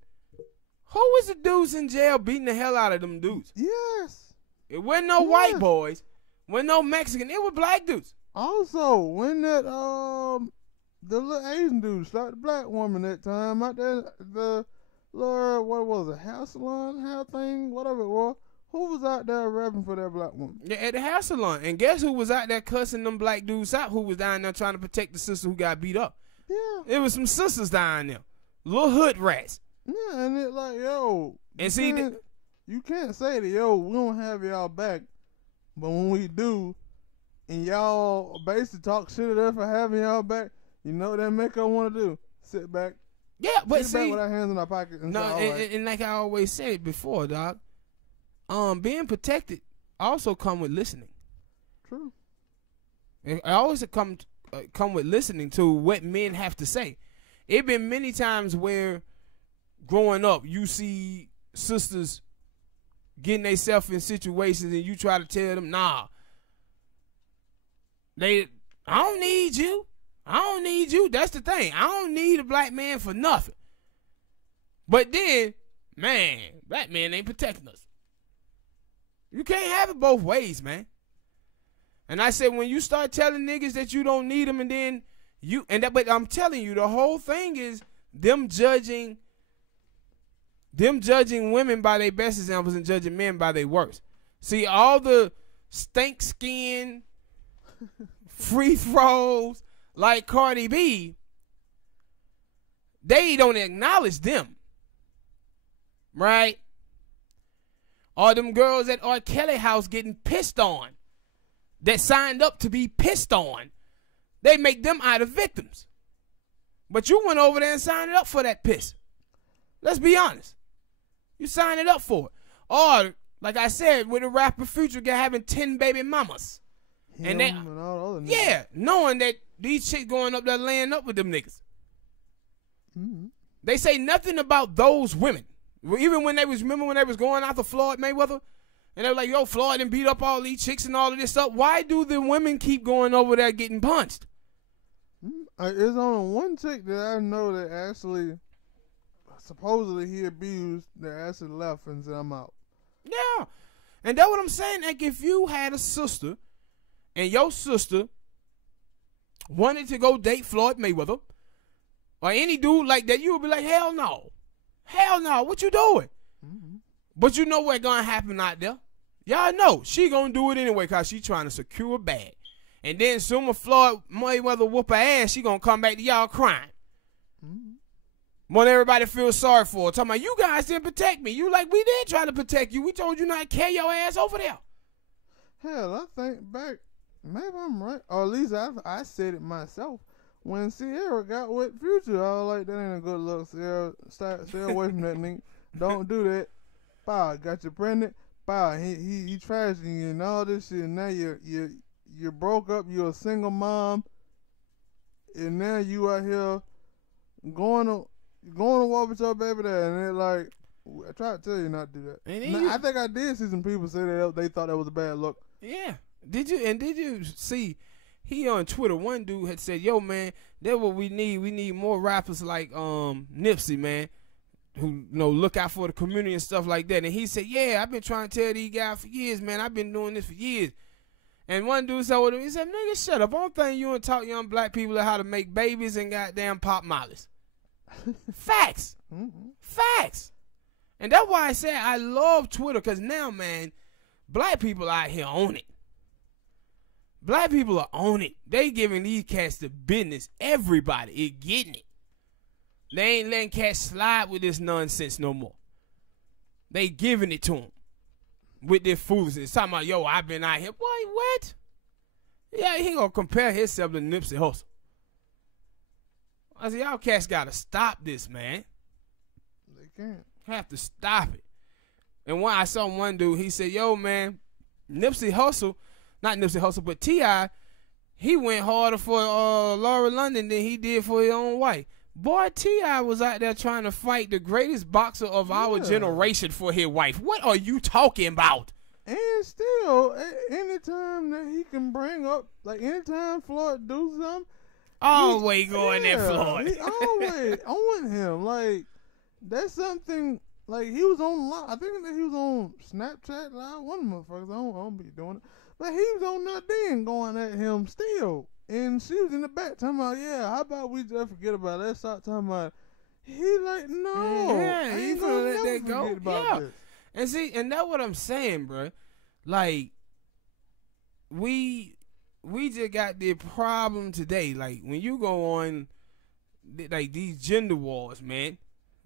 who was the dudes in jail beating the hell out of them dudes? Yes. It wasn't no white boys, wasn't no Mexican, it was black dudes. Also, when that the little Asian dude shot the black woman that time out there, the little, what was it, hair salon, hair thing, whatever it was, who was out there rapping for that black woman? Yeah, at the hair salon. And guess who was out there cussing them black dudes out, who was down there trying to protect the sister who got beat up? Yeah. It was some sisters down there, little hood rats. Yeah, and it like, yo, And see, you can't say that, yo, we don't have y'all back, but when we do, and y'all basically talk shit at us for having y'all back, you know what that make us want to do? Sit back. yeah, but Sit back see, with our hands in our pockets. And no, say, all right. and like I always said before, dog, being protected also come with listening. True. It always come with listening to what men have to say. It been many times where growing up, you see sisters getting themselves in situations and you try to tell them, nah, I don't need you. I don't need you. That's the thing. I don't need a black man for nothing. But then, man, black men ain't protecting us. You can't have it both ways, man. And I said, when you start telling niggas that you don't need them, and then but I'm telling you, the whole thing is them judging women by their best examples and judging men by their worst. See, all the stink skin, free throws like Cardi B, they don't acknowledge them, right? Or them girls at R. Kelly house getting pissed on, that signed up to be pissed on. They make them out of victims. But you went over there and signed up for that piss. Let's be honest. You signed it up for it. Or, like I said, with the rapper Future guy having 10 baby mamas. Him and all the other niggas. Yeah, knowing that these chicks going up there laying up with them niggas. Mm-hmm. They say nothing about those women. Even when they was going after Floyd Mayweather, and they were like, yo, Floyd done beat up all these chicks and all of this stuff. Why do the women keep going over there getting punched? There's only one chick that I know that actually, supposedly he abused, that actually left and said, I'm out. Yeah. And that's what I'm saying. Like, if you had a sister and your sister wanted to go date Floyd Mayweather or any dude like that, you would be like, hell no. Hell no. What you doing? Mm-hmm. But you know what's going to happen out there. Y'all know she going to do it anyway because she trying to secure a bag. And then soon as Floyd Mayweather whoop her ass, she going to come back to y'all crying. Mm-hmm. When everybody feels sorry for her. Talking about, you guys didn't protect me. You like, we did try to protect you. We told you not to carry your ass over there. Hell, I think back, maybe I'm right. Or at least I said it myself. When Sierra got with Future, I was like, that ain't a good look. Sierra, stay away from that nigga. Don't do that. Bow, got you pregnant. Bow, he trashing you and all this shit. And now you broke up. You're a single mom, and now you out here going to walk with your baby there. And they're like, I tried to tell you not to do that. Now, I think I did see some people say that they thought that was a bad look. Yeah. Did you see? He on Twitter, one dude had said, yo, man, that's what we need. We need more rappers like Nipsey, man, who look out for the community and stuff like that. And he said, yeah, I've been trying to tell these guys for years, man. I've been doing this for years. And one dude said, he said, nigga, shut up. I don't think you want to talk young black people how to make babies and goddamn pop mollies. Facts. Mm-hmm. Facts. And that's why I said I love Twitter, because now, man, black people out here own it. Black people are on it. They giving these cats the business. Everybody is getting it. They ain't letting cats slide with this nonsense no more. They giving it to them with their foolishness. Talking about, yo, I've been out here. Boy, what? Yeah, he gonna compare himself to Nipsey Hussle. I said, y'all cats gotta stop this, man. They can't. Have to stop it. And when I saw one dude, he said, yo, man, Nipsey Hussle, not Nipsey Hussle, but T.I., he went harder for Laura London than he did for his own wife. Boy, T.I. was out there trying to fight the greatest boxer of our generation for his wife. What are you talking about? And still, anytime that he can bring up, like anytime Floyd do something, always going at Floyd. He always on him. Like, that's something, like he was on live. I think that he was on Snapchat Live. One of the motherfuckers, I don't be doing it. But he was on that then going at him still. And she was in the back talking about, yeah, how about we just forget about it? Let's start talking about it. He like, no. Yeah, he gonna let that go. Yeah. This. And see, and that's what I'm saying, bro. Like, we just got the problem today. Like, when you go on, like, these gender wars, man,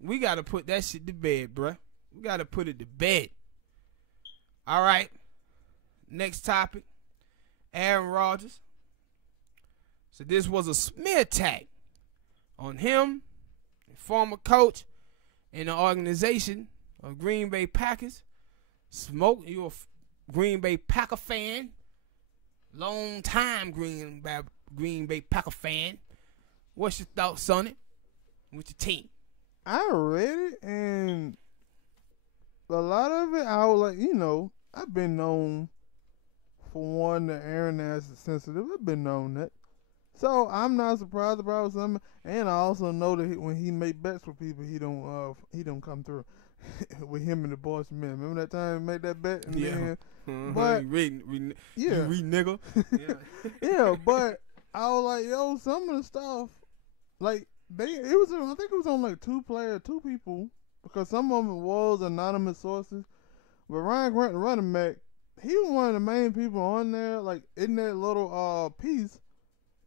We got to put that shit to bed, bruh. We got to put it to bed. All right. Next topic. Aaron Rodgers. So this was a smear attack on him, former coach in the organization of Green Bay Packers. Smoke, you're a Green Bay Packer fan. Long time Green Bay Packer fan. What's your thoughts on it with your team? I read it, and a lot of it, I was like, you know, I've been known for one that Aaron is sensitive. I've been known that. So I'm not surprised about something. And I also know that when he make bets with people, he don't come through. With him and the boss man. Remember that time he made that bet? And yeah. Then, but you read nigga. Yeah. Yeah, but I was like, yo, some of the stuff, like I think it was on like two people, because some of them was anonymous sources. But Ryan Grant, the running back, he was one of the main people on there, like in that little piece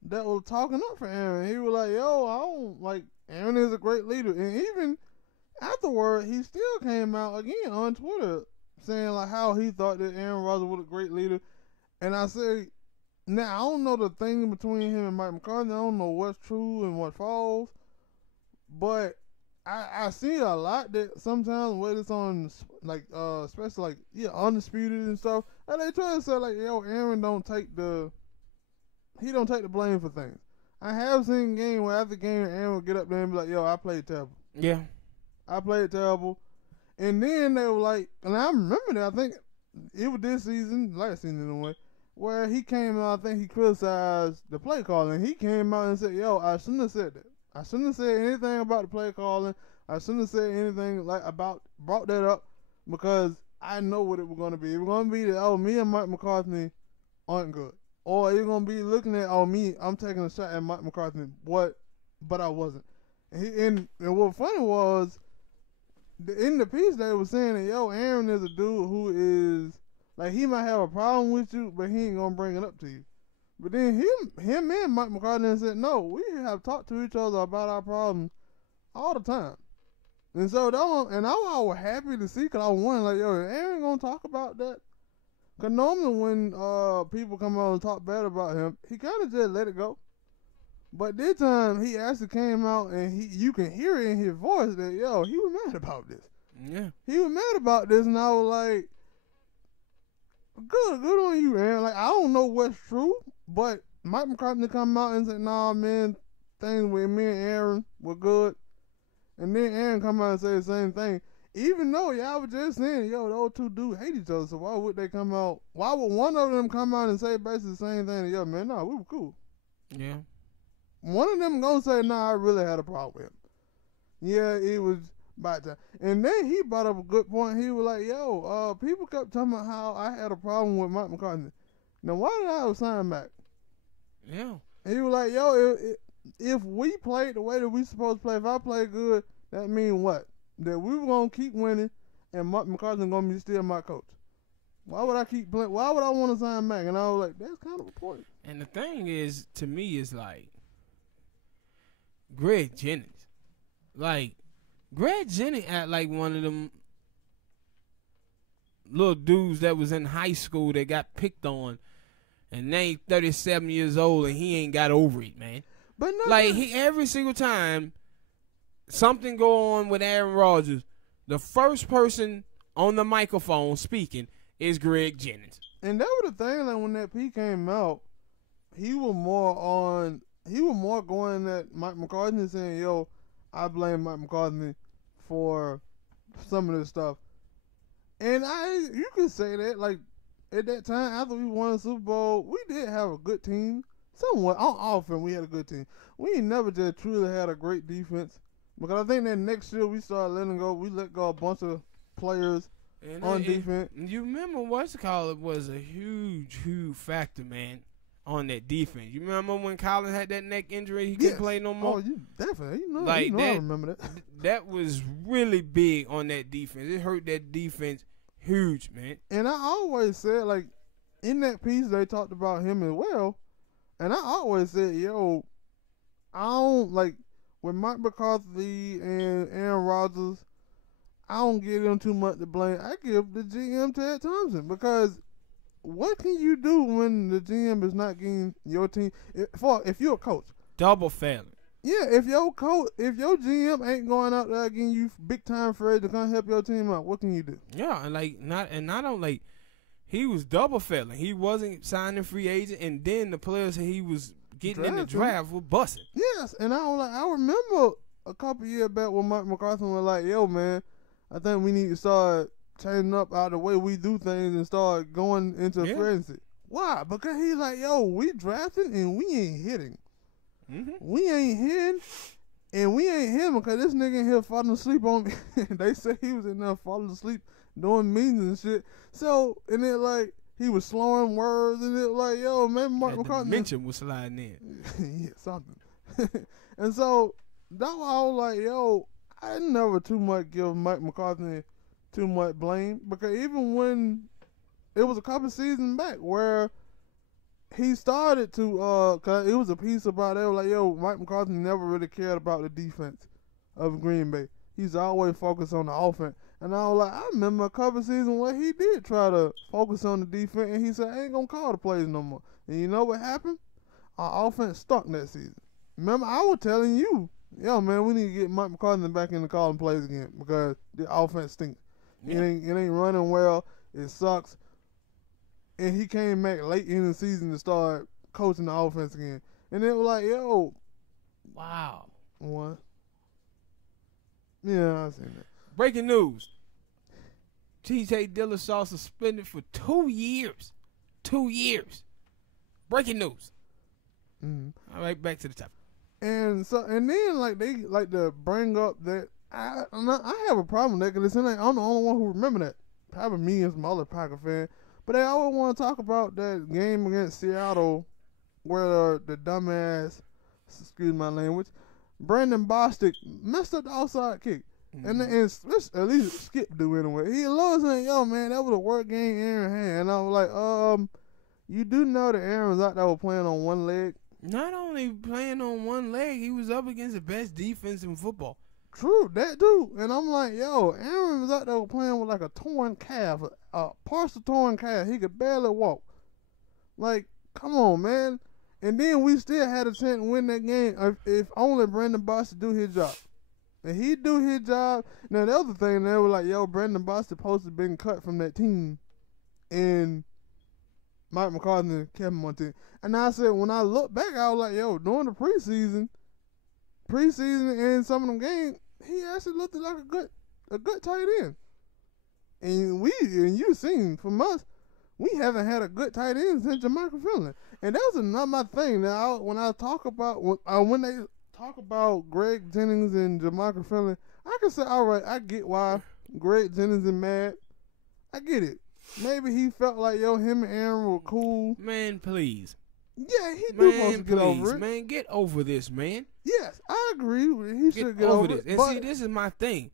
that was talking up for Aaron. He was like, yo, I don't like Aaron is a great leader, and even afterward, he still came out again on Twitter saying like how he thought that Aaron Rodgers was a great leader. And I say, now I don't know the thing between him and Mike McCarthy. I don't know what's true and what false, but I see a lot that sometimes when it's on like especially like Undisputed and stuff, and they try to say like, yo, Aaron don't take the blame for things. I have seen games where after the game Aaron will get up there and be like, yo, I played terrible. Yeah. I played terrible. And then they were like, and I remember that, I think it was this season, last season in a way, where he came out, I think he criticized the play calling. He came out and said, yo, I shouldn't have said that. I shouldn't have said anything about the play calling. I shouldn't have said anything brought that up, because I know what it was going to be. It was going to be that, oh, me and Mike McCarthy aren't good. Or you're going to be looking at, oh, I'm taking a shot at Mike McCarthy, but I wasn't. And what funny was, in the piece they were saying that, yo, Aaron is a dude who is, like, he might have a problem with you, but he ain't going to bring it up to you. But then him and Mike McCarthy said, no, we have talked to each other about our problems all the time. And so, I was happy to see, because I was wondering, like, yo, Aaron going to talk about that? Because normally when people come out and talk bad about him, he kind of just let it go. But this time, he actually came out, and you can hear it in his voice that, yo, he was mad about this. Yeah. He was mad about this, and I was like, good on you, Aaron. Like, I don't know what's true, but Mike McCarthy come out and said, nah, man, things with me and Aaron were good. And then Aaron come out and say the same thing. Even though y'all was just saying, yo, those two dudes hate each other, so why would they come out? Why would one of them come out and say basically the same thing? Yo, man, nah, we were cool. Yeah. One of them gonna say, nah, I really had a problem with him. Yeah, it was about time. And then he brought up a good point. He was like, yo, people kept talking about how I had a problem with Mike McCarthy. Now, why did I have sign back? Yeah. And he was like, yo, if we played the way that we supposed to play, if I play good, that mean what? That we were going to keep winning, and Mike McCarthy going to be still my coach. Why would I keep playing? Why would I want to sign back? And I was like, that's kind of a point. And the thing is, to me, is like, Greg Jennings. Like, Greg Jennings act like one of them little dudes that was in high school that got picked on, and now he's 37 years old and he ain't got over it, man. But no, like, he every single time something go on with Aaron Rodgers, the first person on the microphone speaking is Greg Jennings. And that was the thing, like, when that piece came out, he was more going at Mike McCarthy and saying, yo, I blame Mike McCarthy for some of this stuff. And you can say that, like, at that time, after we won the Super Bowl, we did have a good team. Somewhat, on offense, we had a good team. We ain't never just truly had a great defense. Because I think that next year we started letting go. We let go a bunch of players on defense. You remember what's called was a huge factor, man, on that defense. You remember when Collins had that neck injury? He couldn't play no more? Oh, you definitely. Like that, I remember that. That was really big on that defense. It hurt that defense huge, man. And I always said, like, in that piece they talked about him as well. And I always said, yo, I don't, like, with Mike McCarthy and Aaron Rodgers, I don't give them too much to blame. I give the GM Ted Thompson, because what can you do when the GM is not getting your team? If you're a coach, double failing. Yeah, if your GM ain't going out there getting you big time for to come help your team out, what can you do? Yeah, and not only he was double failing. He wasn't signing free agent, and then the players he was getting in the draft were busting. Yes, and I remember a couple years back when Mike McCarthy was like, "Yo, man, I think we need to start changing up out the way we do things and start going into free agency." Why? Because he's like, "Yo, we drafting and we ain't hitting." Mm-hmm. We ain't hitting, and we ain't hitting because this nigga in here falling asleep on me. They say he was in there falling asleep doing meetings and shit. So, and it like, he was slurring words, and it like, yo, man, Mark McCarthy. Mention was sliding in. Yeah, something. And so, that was I was like, yo, I never too much give Mike McCarthy too much blame, because even when it was a couple seasons back where he started to, cause it was a piece about it, like, yo, Mike McCarthy never really cared about the defense of Green Bay. He's always focused on the offense. And I was like, I remember a couple seasons where he did try to focus on the defense, and he said, I ain't gonna call the plays no more. And you know what happened? Our offense stunk that season. Remember, I was telling you, yo, man, we need to get Mike McCarthy back in the calling plays again, because the offense stinks. Yeah. It ain't running well. It sucks. And he came back late in the season to start coaching the offense again. And it was like, yo. Wow. What? Yeah, I seen that. Breaking news. T.J. Dillashaw suspended for 2 years. 2 years. Breaking news. Mm-hmm. All right, back to the topic. And so, and then like they like to bring up that I have a problem with that, because I'm the only one who remember that. Probably me and some other Packer fan. But they always want to talk about that game against Seattle where the dumbass, excuse my language, Brandon Bostic messed up the outside kick. Mm-hmm. And at least Skip do anyway. He was saying, yo, man, that was a work game Aaron had. And I was like, you do know that Aaron was out there playing on one leg? Not only playing on one leg, he was up against the best defense in football. True, that too. And I'm like, yo, Aaron was out there playing with like a torn calf, a partial torn calf. He could barely walk. Like, come on, man. And then we still had a chance to win that game if only Brandon Bostic do his job. And he do his job. Now, the other thing, they were like, yo, Brandon Bostic supposed to have been cut from that team. And Mike McCarthy kept him on the team. And I said, when I look back, I was like, yo, during the preseason and some of them games, he actually looked like a good tight end. And you seen from us, we haven't had a good tight end since Jermichael Finley. And that's not my thing. Now, when they talk about Greg Jennings and Jermichael Finley, I can say, all right, I get why Greg Jennings is mad. I get it. Maybe he felt like, yo, him and Aaron were cool. Man, please. Yeah, he do supposed to get over it. Man, get over this, man. Yes, I agree. He should get over this. It. And see, this is my thing.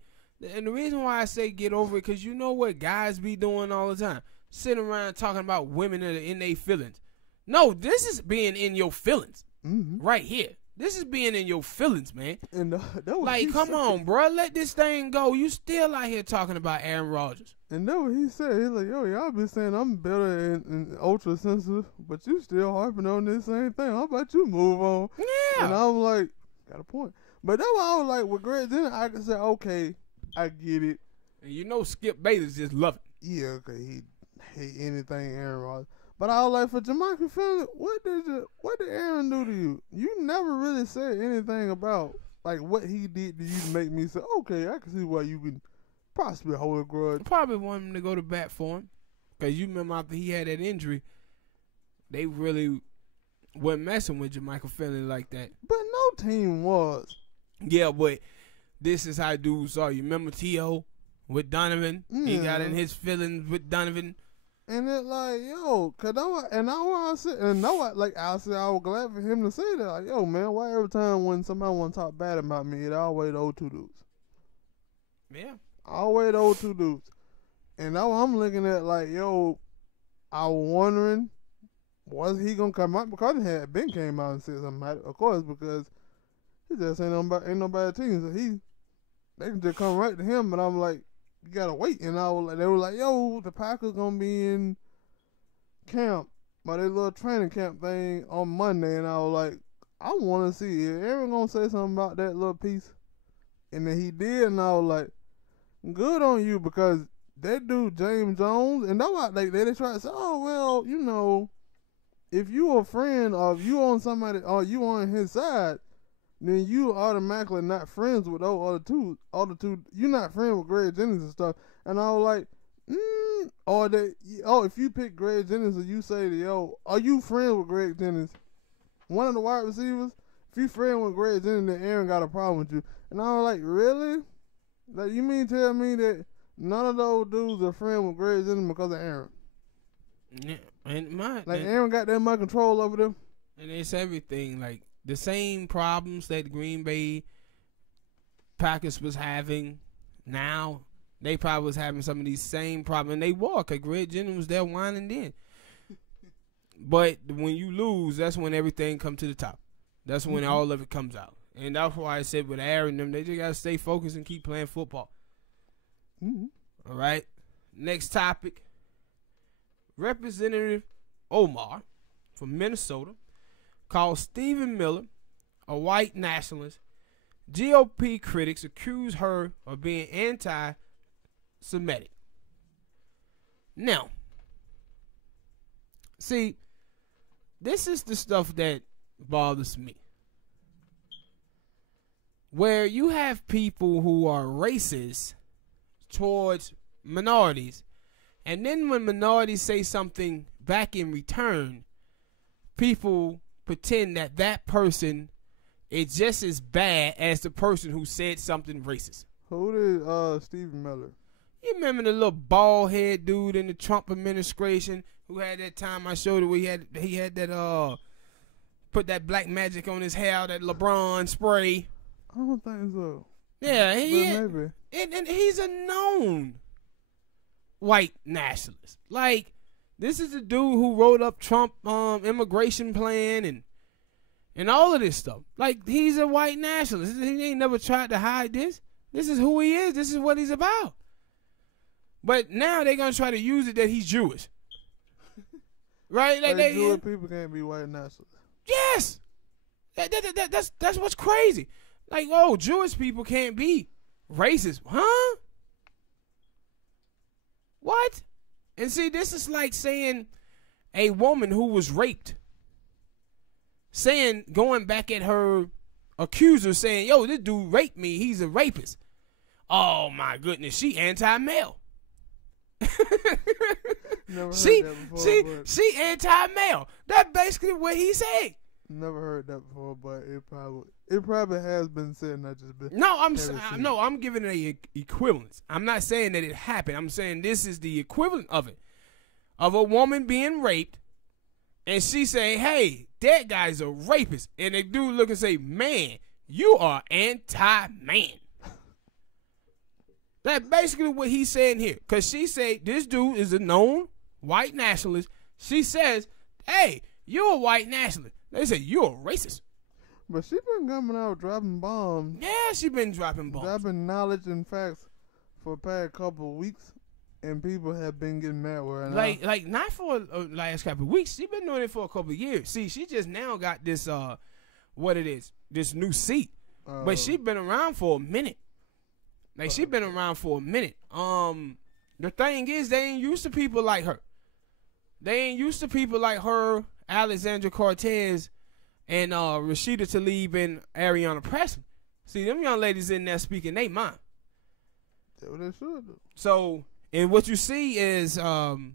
And the reason why I say get over it, because you know what guys be doing all the time? Sitting around talking about women that are in their feelings. No, this is being in your feelings. Mm-hmm. Right here. This is being in your feelings, man. And that was like, come on, bro. Let this thing go. You still out here talking about Aaron Rodgers. And that's what he said. He's like, yo, y'all been saying I'm better and ultra sensitive, but you still harping on this same thing. How about you move on? Yeah. And I'm like, got a point. But that's why I was like, with Greg Jennings, I can say, okay, I get it. And you know Skip Bayless just love it. Yeah, okay, he hate anything Aaron Rodgers. But I was like, for Jermichael Finley, what did Aaron do to you? You never really said anything about like what he did to you to make me say, okay, I can see why you can possibly hold a grudge. Probably want him to go to bat for him. Because you remember after he had that injury, they really weren't messing with Jermichael Finley like that. But no team was. Yeah, but this is how dudes are. You remember T.O. with Donovan? Yeah. He got in his feelings with Donovan. And it like, yo, I was glad for him to say that. Like, yo, man, why every time when somebody want to talk bad about me, it always the old two dudes. Yeah. Always the old two dudes. And now I'm looking at like, yo, I was wondering, was he going to come out? Because he had Ben came out and said something about it, of course, because He just ain't nobody team. So they can just come right to him, and I'm like, you gotta wait. And they were like, yo, the Packers gonna be in camp, by their little training camp thing on Monday, and I was like, I want to see it. Aaron gonna say something about that little piece, and then he did, and I was like, good on you, because that dude James Jones, and that's why they try to say, oh well, you know, if you a friend or if you on somebody or you on his side, then you automatically not friends with those other two. You're not friends with Greg Jennings and stuff. And I was like, if you pick Greg Jennings and you say, yo, are you friends with Greg Jennings? One of the wide receivers, if you friend with Greg Jennings, then Aaron got a problem with you. And I was like, really? Like, you mean tell me that none of those dudes are friends with Greg Jennings because of Aaron? Yeah, and Aaron got that much control over them. And it's everything. Like, the same problems that the Green Bay Packers was having now, they probably was having some of these same problems. And they were, because Greg Jennings was there whining then. But when you lose, that's when everything comes to the top. That's when all of it comes out. And that's why I said with Aaron and them, they just got to stay focused and keep playing football. All right. Next topic. Representative Omar from Minnesota called Stephen Miller a white nationalist. GOP critics accuse her of being anti-Semitic. Now, see, this is the stuff that bothers me. Where you have people who are racist towards minorities, and then when minorities say something back in return, people pretend that that person is just as bad as the person who said something racist. Who did Stephen Miller? You remember the little bald head dude in the Trump administration who had that time I showed it where he had that put that black magic on his hair, that LeBron spray. I don't think so. Yeah, maybe. And he's a known white nationalist. Like, this is the dude who wrote up Trump immigration plan and all of this stuff. Like, he's a white nationalist. He ain't never tried to hide this. This is who he is. This is what he's about. But now they're gonna try to use it that he's Jewish, right? Like Jewish people can't be white nationalists. Yes, that's what's crazy. Like, oh, Jewish people can't be racist, huh? What? And see, this is like saying a woman who was raped, going back at her accuser, saying, yo, this dude raped me, he's a rapist. Oh my goodness, she anti-male. She anti-male. That's basically what he said. Never heard that before, but it probably has been said, not just been. No, I'm giving it a equivalence. I'm not saying that it happened. I'm saying this is the equivalent of it, of a woman being raped, and she say, "Hey, that guy's a rapist," and the dude look and say, "Man, you are anti-man." That's basically what he's saying here, because she said this dude is a known white nationalist. She says, "Hey, you're a white nationalist." They say, you're a racist. But she been coming out dropping bombs. Yeah, she been dropping bombs. Dropping knowledge and facts for the past couple of weeks, and people have been getting mad with her. Like not for last couple of weeks. She been doing it for a couple of years. See, she just now got this, this new seat. But she been around for a minute. Like, she been around for a minute. The thing is, they ain't used to people like her. They ain't used to people like her, Alexandra Cortez, and Rashida Tlaib and Ariana Pressley. See, them young ladies in there speaking they mind. That's what they should do. So, and what you see is also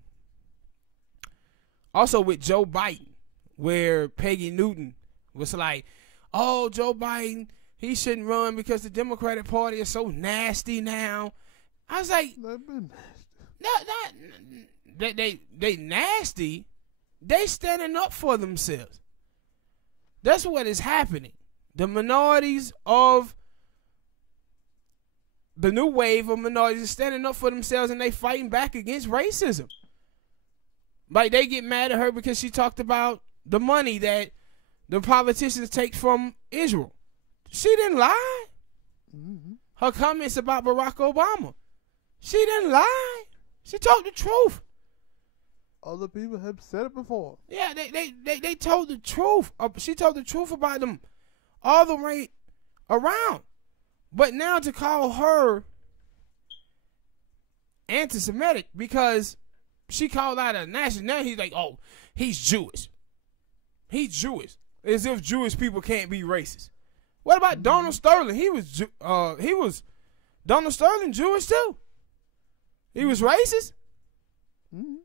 with Joe Biden, where Peggy Newton was like, oh, Joe Biden, he shouldn't run because the Democratic Party is so nasty now. I was like, they've been nasty. They nasty. They standing up for themselves. That's what is happening. The minorities of the new wave of minorities are standing up for themselves, and they fighting back against racism. Like, they get mad at her because she talked about the money that the politicians take from Israel. She didn't lie. Mm-hmm. Her comments about Barack Obama, she didn't lie. She told the truth. Other people have said it before. Yeah, they told the truth. She told the truth about them all the way around. But now to call her anti-Semitic because she called out a national, now he's like, oh, he's Jewish. He's Jewish. As if Jewish people can't be racist. What about Donald Sterling? He was Donald Sterling Jewish too. He was racist. Mm-hmm.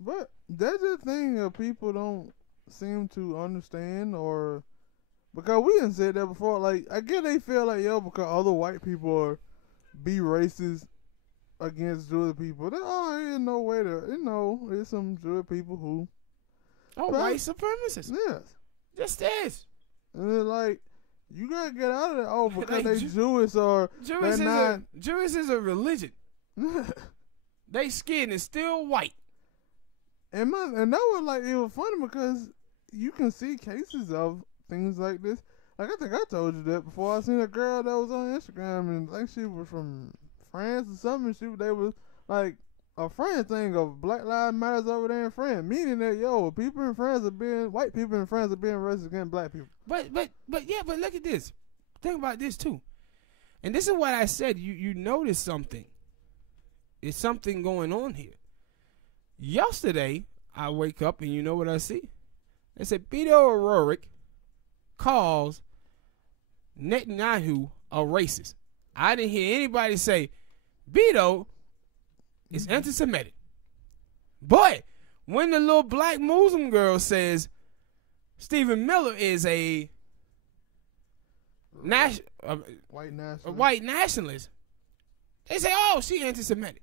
But that's the thing that people don't seem to understand, or because we didn't say that before. Like, I get they feel like, yo, because other white people are be racist against Jewish people. Ain't no way to, there's some Jewish people who. Oh, white supremacists. Yes. Just this. And it's like, you gotta get out of that. Oh, because Like, they Jewish or Jewish is a religion. They skin is still white. And that was like, it was funny because you can see cases of things like this. Like, I think I told you that before. I seen a girl that was on Instagram and like she was from France or something. They was like a friend thing of Black Lives Matters over there in France, meaning that people in France white people in France are being racist against black people. But look at this. Think about this too. And this is what I said. You notice something. It's something going on here. Yesterday, I wake up and you know what I see? They said Beto O'Rourke calls Netanyahu a racist. I didn't hear anybody say Beto is anti-Semitic. But when the little black Muslim girl says Stephen Miller is a white nationalist, they say, oh, she anti-Semitic.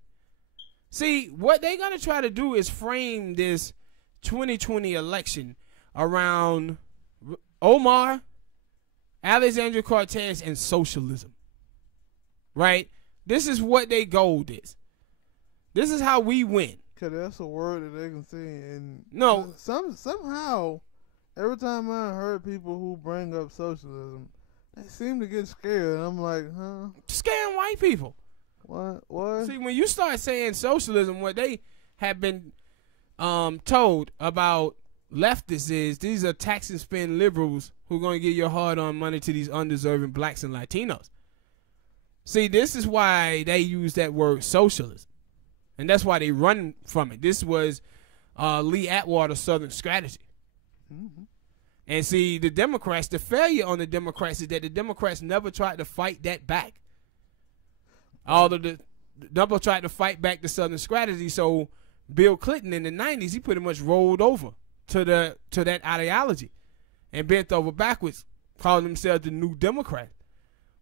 See, what they're going to try to do is frame this 2020 election around Omar, Alexandria Cortez, and socialism. Right? This is what their goal is. This is how we win. Because that's a word that they can say. And no. Somehow, every time I heard people who bring up socialism, they seem to get scared. I'm like, huh? Scaring white people. What? See, when you start saying socialism, what they have been told about leftists is these are tax and spend liberals who are going to give your hard-earned money to these undeserving blacks and Latinos. See, this is why they use that word socialism. And that's why they run from it. This was Lee Atwater's Southern strategy. Mm-hmm. And see, the Democrats, the failure on the Democrats is that the Democrats never tried to fight that back. Although the Democrats tried to fight back the Southern strategy, so Bill Clinton in the 90s, he pretty much rolled over to that ideology and bent over backwards, calling himself the New Democrat.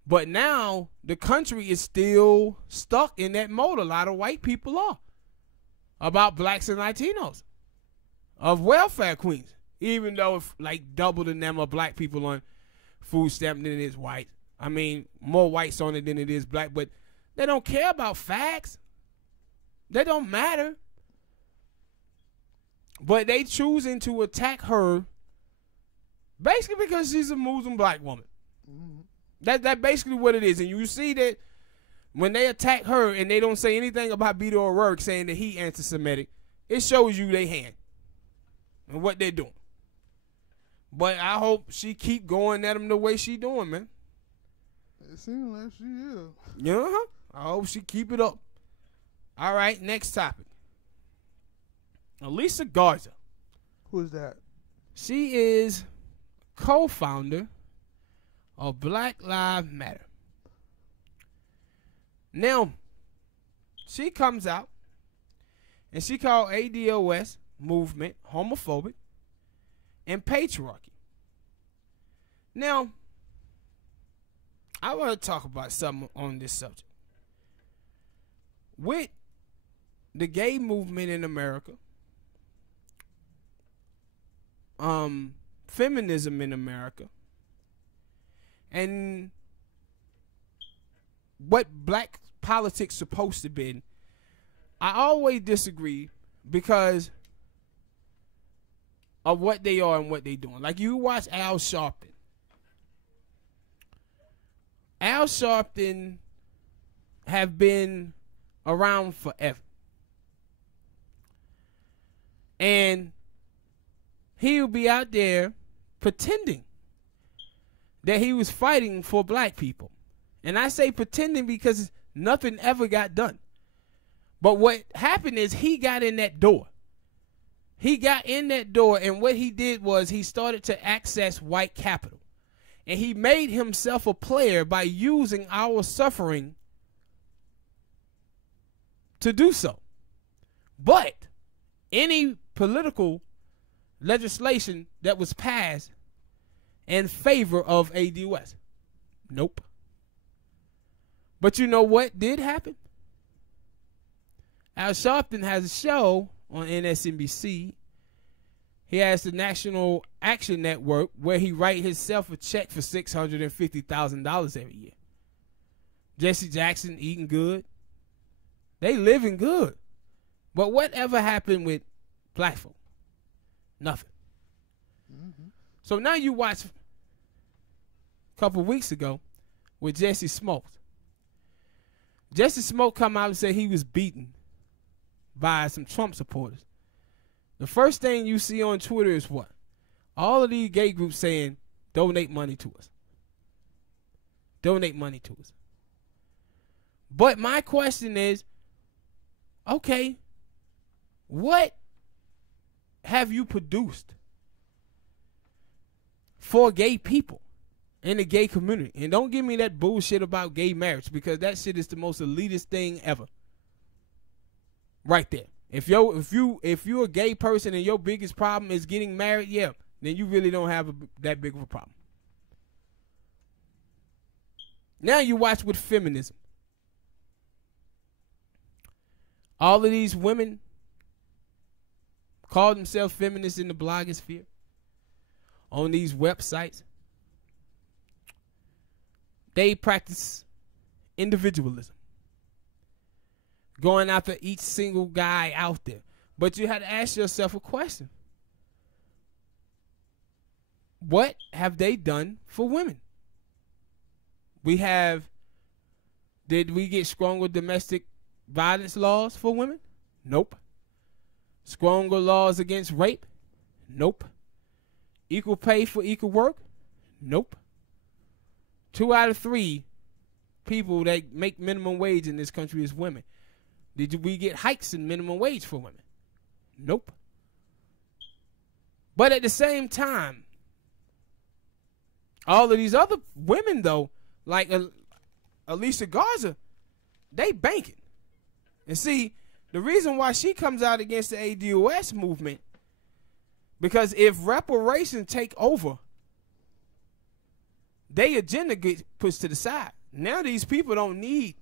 But now the country is still stuck in that mode. A lot of white people are about blacks and Latinos, of welfare queens, even though like double the number of black people on food stamp than it is white. I mean, more whites on it than it is black, but they don't care about facts. They don't matter. But they choosing to attack her basically because she's a Muslim black woman. Mm-hmm. That's basically what it is. And you see that when they attack her and they don't say anything about Beto O'Rourke saying that he anti-Semitic, it shows you their hand and what they're doing. But I hope she keep going at them the way she doing, man. It seems like she is. Yeah, I hope she keep it up. All right, next topic. Elisa Garza. Who's that? She is co-founder of Black Lives Matter. Now, she comes out and she called ADOS movement homophobic and patriarchy. Now, I want to talk about something on this subject. With the gay movement in America, feminism in America, and what black politics supposed to be, I always disagree because of what they are and what they doing. Like, you watch Al Sharpton. Al Sharpton have been around forever. And he'll be out there pretending that he was fighting for black people. And I say pretending because nothing ever got done. But what happened is he got in that door. He got in that door, and what he did was he started to access white capital. And he made himself a player by using our suffering to do so. But any political legislation that was passed in favor of ADOS, nope. But you know what did happen? Al Sharpton has a show on NSNBC. He has the National Action Network where he write himself a check for $650,000 every year. Jesse Jackson eating good. They living good. But whatever happened with black folk? Nothing. Mm-hmm. So now you watch a couple weeks ago with Jesse Smoke. Jesse Smoke come out and say he was beaten by some Trump supporters. The first thing you see on Twitter is what? All of these gay groups saying, donate money to us. Donate money to us. But my question is, okay, what have you produced for gay people in the gay community? And don't give me that bullshit about gay marriage, because that shit is the most elitist thing ever. Right there. If you're a gay person and your biggest problem is getting married, yeah, then you really don't have that big of a problem. Now you watch with feminism. All of these women call themselves feminists in the blogosphere, on these websites. They practice individualism, going after each single guy out there. But you have to ask yourself a question. What have they done for women? Did we get stronger domestic violence laws for women? Nope. Stronger laws against rape? Nope. Equal pay for equal work? Nope. 2 out of 3 people that make minimum wage in this country is women. Did we get hikes in minimum wage for women? Nope. But at the same time, all of these other women, though, like Alicia Garza, they banking. And see, the reason why she comes out against the ADOS movement, because if reparations take over, their agenda gets pushed to the side. Now these people don't need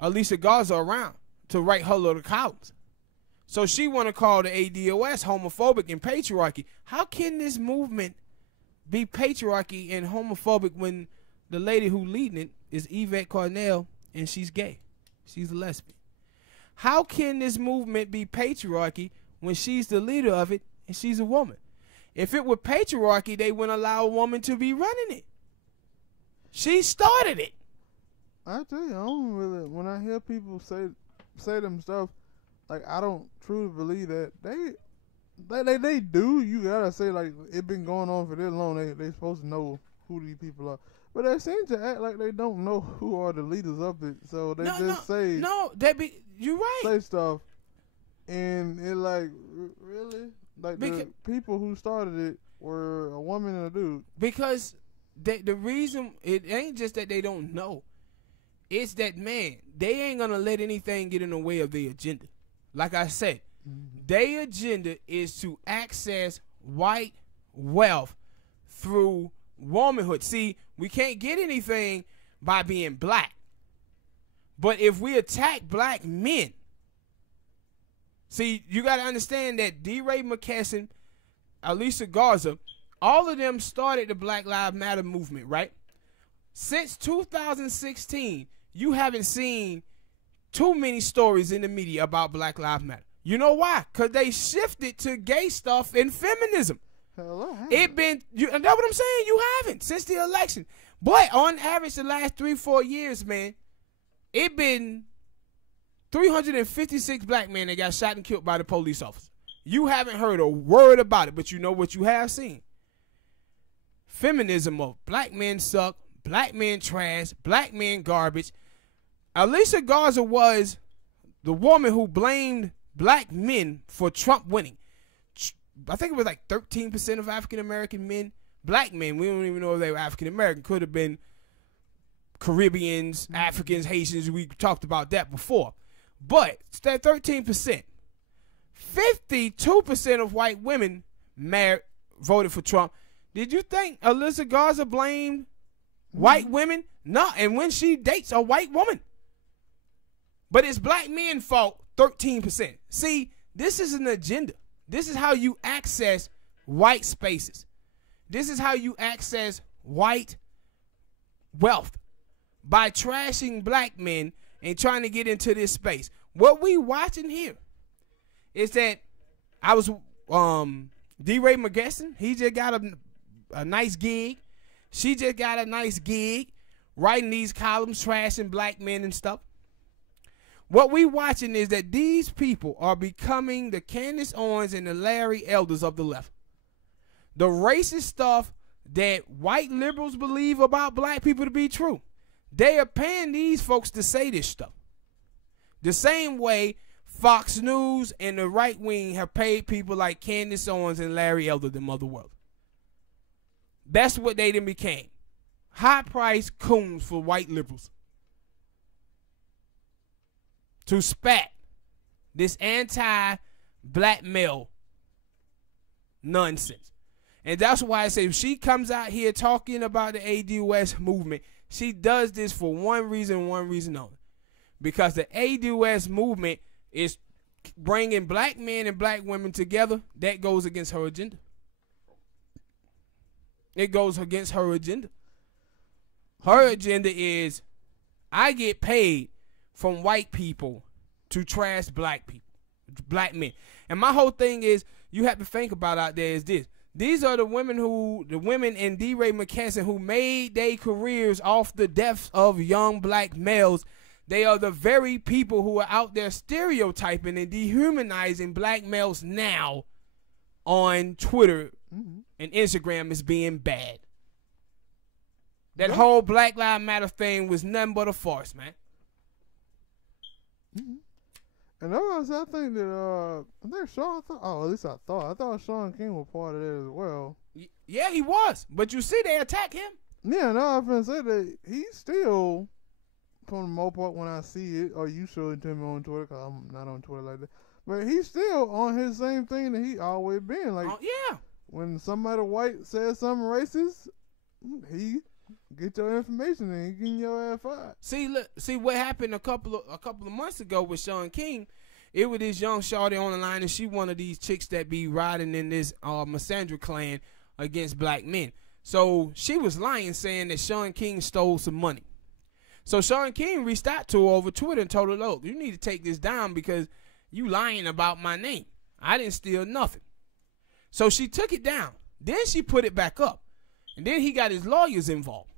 Alicia Garza around to write her little columns. So she want to call the ADOS homophobic and patriarchy. How can this movement be patriarchy and homophobic when the lady who leading it is Yvette Carnell and she's gay? She's a lesbian. How can this movement be patriarchy when she's the leader of it and she's a woman? If it were patriarchy, they wouldn't allow a woman to be running it. She started it. I tell you, I don't really, when I hear people say them stuff, like, I don't truly believe that. They do. You gotta say, like, it been going on for this long. They supposed to know who these people are. But they seem to act like they don't know who are the leaders of it. So they say. No, you're right. Say stuff. And it like, really? Like, the people who started it were a woman and a dude. Because the reason, it ain't just that they don't know. It's that, man, they ain't going to let anything get in the way of their agenda. Like I said, their agenda is to access white wealth through womanhood. See, we can't get anything by being black. But if we attack black men, see, you got to understand that DeRay McKesson, Alicia Garza, all of them started the Black Lives Matter movement, right? Since 2016, you haven't seen too many stories in the media about Black Lives Matter. You know why? Because they shifted to gay stuff and feminism. Hell, I It been you. That's what I'm saying. You haven't since the election. But on average, the last 3-4 years, man, it been 356 black men that got shot and killed by the police officer. You haven't heard a word about it, but you know what you have seen. Feminism of black men suck, black men trash, black men garbage. Alicia Garza was the woman who blamed black men for Trump winning. I think it was like 13% of African-American men, black men, we don't even know if they were African-American, could have been Caribbeans, Africans, Haitians, we talked about that before. But it's that 13%. 52% of white women voted for Trump. Did you think Alyssa Garza blamed white women? No, and when she dates a white woman. But it's black men's fault, 13%. See, this is an agenda. This is how you access white spaces. This is how you access white wealth, by trashing black men and trying to get into this space. What we watching here is that I was D-Ray McGesson. He just got a nice gig. She just got a nice gig writing these columns, trashing black men and stuff. What we watching is that these people are becoming the Candace Owens and the Larry Elders of the left. The racist stuff that white liberals believe about black people to be true. They are paying these folks to say this stuff. The same way Fox News and the right wing have paid people like Candace Owens and Larry Elder, the mother world. That's what they then became. High-priced coons for white liberals. To spat this anti-black male nonsense. And that's why I say if she comes out here talking about the ADOS movement, she does this for one reason only. Because the ADOS movement is bringing black men and black women together. That goes against her agenda. It goes against her agenda. Her agenda is, I get paid from white people to trash black people, black men. And my whole thing is, you have to think about out there is this. These are the women in D-Ray McKesson who made their careers off the deaths of young black males. They are the very people who are out there stereotyping and dehumanizing black males now on Twitter and Instagram as being bad. That whole Black Lives Matter thing was nothing but a farce, man. And I think that I think Sean thought, at least I thought Sean King was part of that as well. Yeah, he was. But you see, they attack him. Yeah, no, I was gonna say that he's still, for the most part, when I see it, or you show it to me on Twitter, because I'm not on Twitter like that, but he's still on his same thing that he always been. Like, yeah. When somebody white says something racist, he get your information and he getting your ass fired. See what happened a couple of months ago with Sean King. It was this young shawty on the line, and she one of these chicks that be riding in this Massandra clan against black men. So she was lying, saying that Sean King stole some money. So Sean King reached out to her over Twitter and told her, look, you need to take this down because you lying about my name. I didn't steal nothing. So she took it down. Then she put it back up. And then he got his lawyers involved.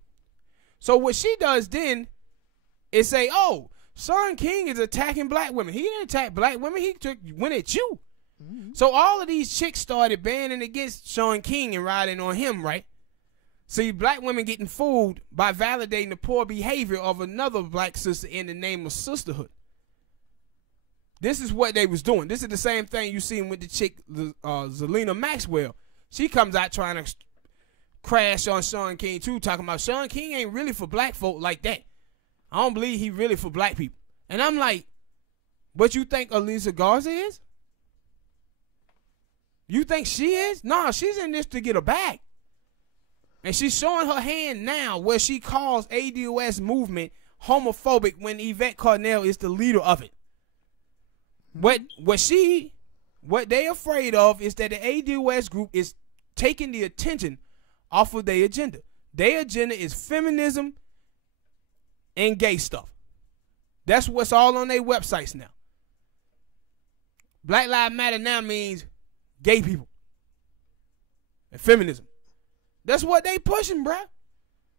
So what she does then is say, oh, Sean King is attacking black women. He didn't attack black women. He went at you. So all of these chicks started banning against Sean King and riding on him, right? See, black women getting fooled by validating the poor behavior of another black sister in the name of sisterhood. This is what they was doing. This is the same thing you seen with the chick, Zelina Maxwell. She comes out trying to crash on Sean King too, talking about Sean King ain't really for black folk like that. I don't believe he really for black people. And I'm like, but you think Alicia Garza is? You think she is? No, she's in this to get a bag. And she's showing her hand now where she calls ADOS movement homophobic when Yvette Carnell is the leader of it. What they afraid of is that the ADOS group is taking the attention off of their agenda. Their agenda is feminism and gay stuff. That's what's all on their websites now. Black Lives Matter now means gay people. and feminism. That's what they pushing, bruh.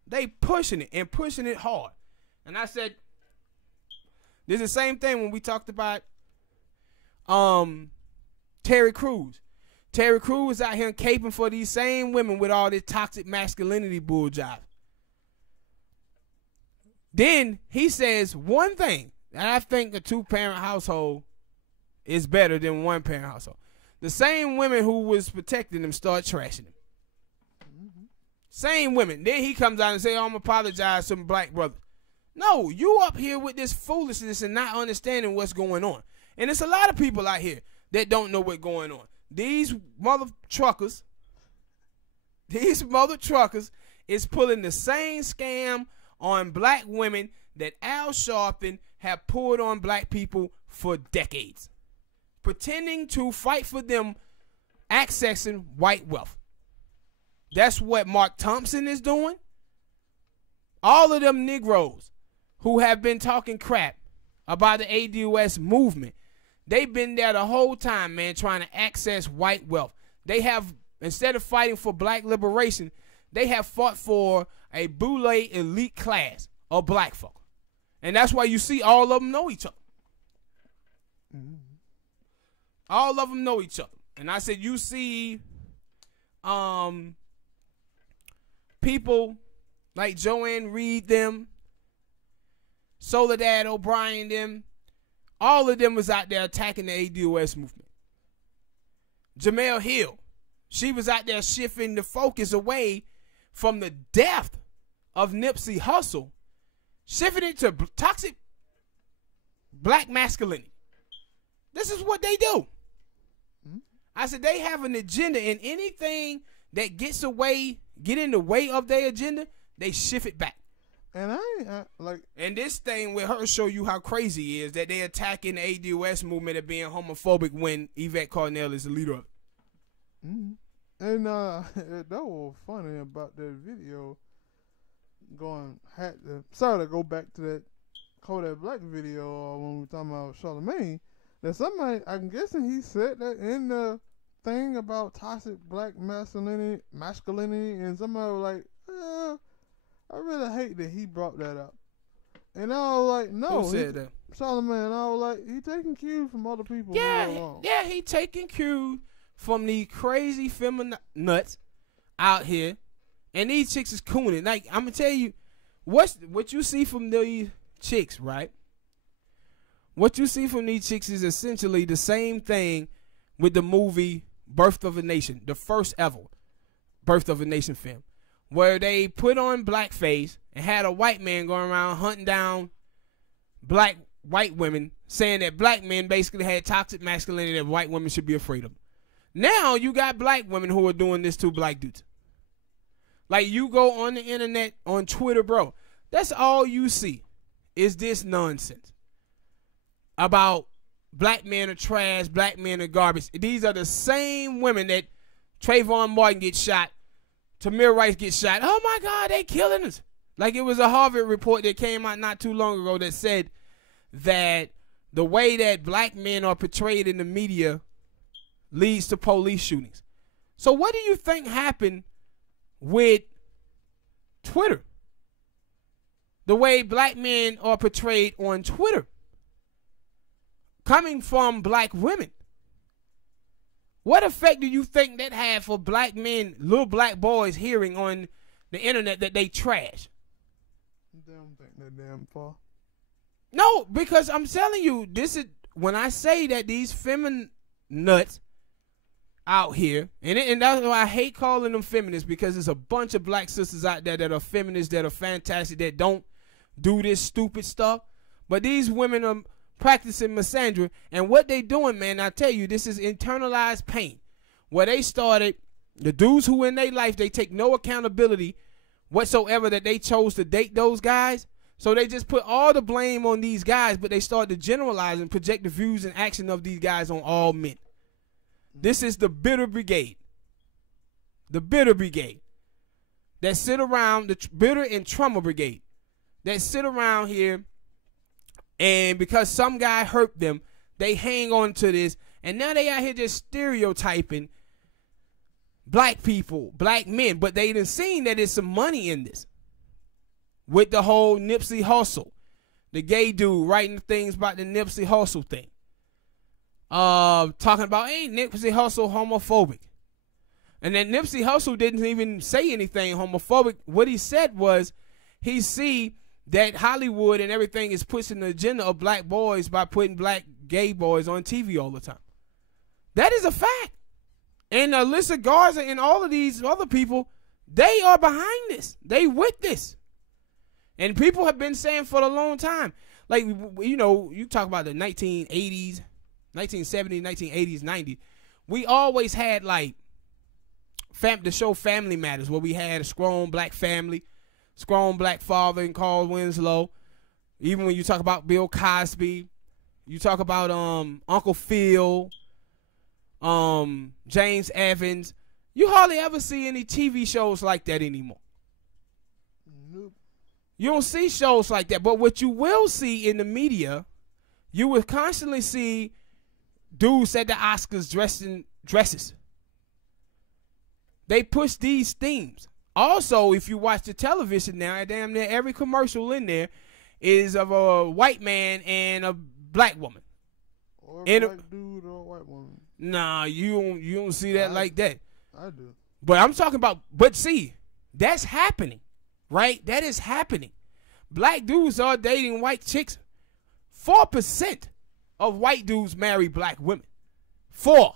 They pushing it and pushing it hard. And I said, this is the same thing when we talked about Terry Crews. Terry Crews is out here caping for these same women with all this toxic masculinity bull jive. Then he says one thing, and I think a 2-parent household is better than 1-parent household. The same women who was protecting them start trashing him. Same women. Then he comes out and say, "Oh, I'm apologize to my black brother." No, you up here with this foolishness and not understanding what's going on. And it's a lot of people out here that don't know what's going on. These mother truckers is pulling the same scam on black women that Al Sharpton have pulled on black people for decades, pretending to fight for them accessing white wealth. That's what Mark Thompson is doing. All of them Negroes who have been talking crap about the ADOS movement, they've been there the whole time, man, trying to access white wealth. They have, instead of fighting for black liberation, they have fought for a boule elite class of black folk. And that's why you see all of them know each other. All of them know each other. And I said, you see people like Joanne Reed, them, Soledad O'Brien, them, all of them was out there attacking the ADOS movement. Jamel Hill, she was out there shifting the focus away from the death of Nipsey Hussle, shifting it to toxic black masculinity. This is what they do. I said they have an agenda, and anything that get in the way of their agenda, they shift it back. And and this thing with her show you how crazy it is that they attacking the ADOS movement of being homophobic when Yvette Carnell is the leader of it. And that was funny about that video sorry to go back to that Kodak Black video when we were talking about Charlamagne. That somebody, I'm guessing he said that in the thing about toxic black masculinity, and somebody was like, I really hate that he brought that up. And I was like, no. Who said that? Charlamagne. I was like, he taking cues from other people. Yeah, he taking cues from these crazy feminine nuts out here. And these chicks is cooning. Like, I'm going to tell you, what you see from these chicks, right? What you see from these chicks is essentially the same thing with the movie Birth of a Nation, the first ever Birth of a Nation film, where they put on blackface and had a white man going around hunting down white women, saying that black men basically had toxic masculinity that white women should be afraid of. Now you got black women who are doing this to black dudes. Like, you go on the internet, on Twitter, bro, that's all you see is this nonsense about black men are trash, black men are garbage. These are the same women that Trayvon Martin gets shot, Tamir Rice gets shot. Oh my God, they killing us. Like, it was a Harvard report that came out not too long ago that said that the way that black men are portrayed in the media leads to police shootings. So what do you think happened with Twitter? The way black men are portrayed on Twitter, coming from black women. What effect do you think that had for black men, little black boys hearing on the internet that they trash? They don't think they're damn far. No, because I'm telling you, this is when I say that these feminine nuts out here, and that's why I hate calling them feminists, because there's a bunch of black sisters out there that are feminists, that are fantastic, that don't do this stupid stuff. But these women are practicing misandry, and what they doing, man, I tell you, this is internalized pain. Where they started, the dudes who in their life, they take no accountability whatsoever that they chose to date those guys. So they just put all the blame on these guys, but they start to generalize and project the views and action of these guys on all men. This is the bitter brigade. The bitter brigade that sit around, the bitter and trauma brigade that sit around here, and because some guy hurt them, they hang on to this, and now they out here just stereotyping black people, black men, but they done seen that there's some money in this. With the whole Nipsey Hussle, the gay dude writing things about the Nipsey Hussle thing. Talking about, ain't Nipsey Hussle homophobic? And then Nipsey Hussle didn't even say anything homophobic. What he said was, he see that Hollywood and everything is pushing the agenda of black boys by putting black gay boys on TV all the time. That is a fact. And Alyssa Garza and all of these other people, they are behind this. They with this. And people have been saying for a long time, like, you know, you talk about the 1980s, 1970s, 1980s, 90s. We always had, like, the show Family Matters, where we had a strong black family, strong black father in Carl Winslow. Even when you talk about Bill Cosby, you talk about Uncle Phil, James Evans, you hardly ever see any TV shows like that anymore. Nope. You don't see shows like that. But what you will see in the media, you will constantly see dudes at the Oscars dressed in dresses. They push these themes. Also, if you watch the television now, damn near every commercial in there is of a white man and a black woman. Or a black dude or a white woman. Nah, you don't see that like that. I do. But I'm talking about, but see, that's happening, right? That is happening. Black dudes are dating white chicks. 4% of white dudes marry black women. 4%.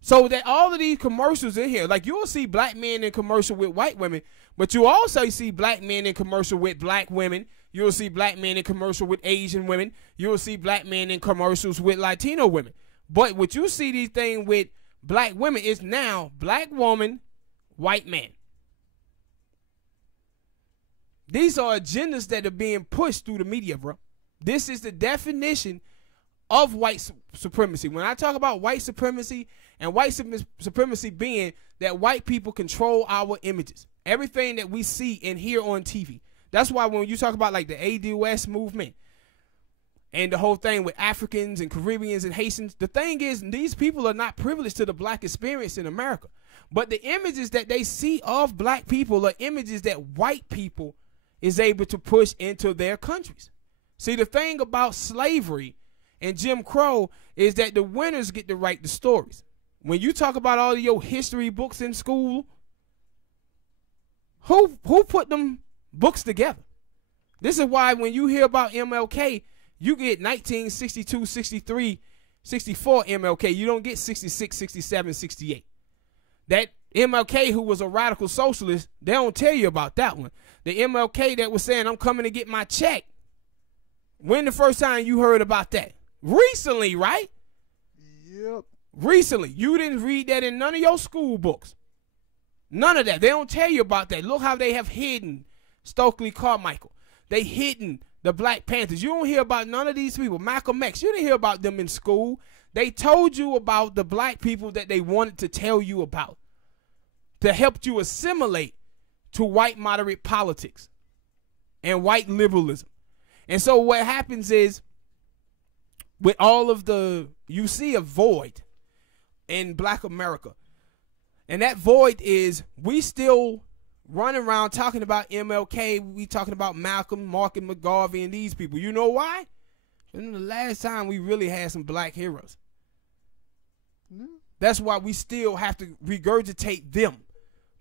So that all of these commercials in here, like you'll see black men in commercial with white women, but you also see black men in commercial with black women. You'll see black men in commercial with Asian women. You'll see black men in commercials with Latino women. But what you see these things with black women is now black woman, white man. These are agendas that are being pushed through the media, bro. This is the definition of white supremacy. When I talk about white supremacy, and white supremacy being that white people control our images. Everything that we see and hear on TV. That's why when you talk about like the ADOS movement and the whole thing with Africans and Caribbeans and Haitians, the thing is these people are not privileged to the black experience in America. But the images that they see of black people are images that white people is able to push into their countries. See, the thing about slavery and Jim Crow is that the winners get to write the stories. When you talk about all of your history books in school, who put them books together? This is why when you hear about MLK, you get 1962, 63, 64 MLK. You don't get 66, 67, 68. That MLK who was a radical socialist, they don't tell you about that one. The MLK that was saying, I'm coming to get my check. When the first time you heard about that? Recently, right? Yep. Recently. You didn't read that in none of your school books. None of that. They don't tell you about that. Look how they have hidden Stokely Carmichael. They hidden the Black Panthers. You don't hear about none of these people. Malcolm X, you didn't hear about them in school. They told you about the black people that they wanted to tell you about to help you assimilate to white moderate politics and white liberalism. And so what happens is with all of you see a void in black America. And that void is we still run around talking about MLK. We talking about Malcolm, Martin McGarvey, and these people. You know why? Because the last time we really had some black heroes. That's why we still have to regurgitate them.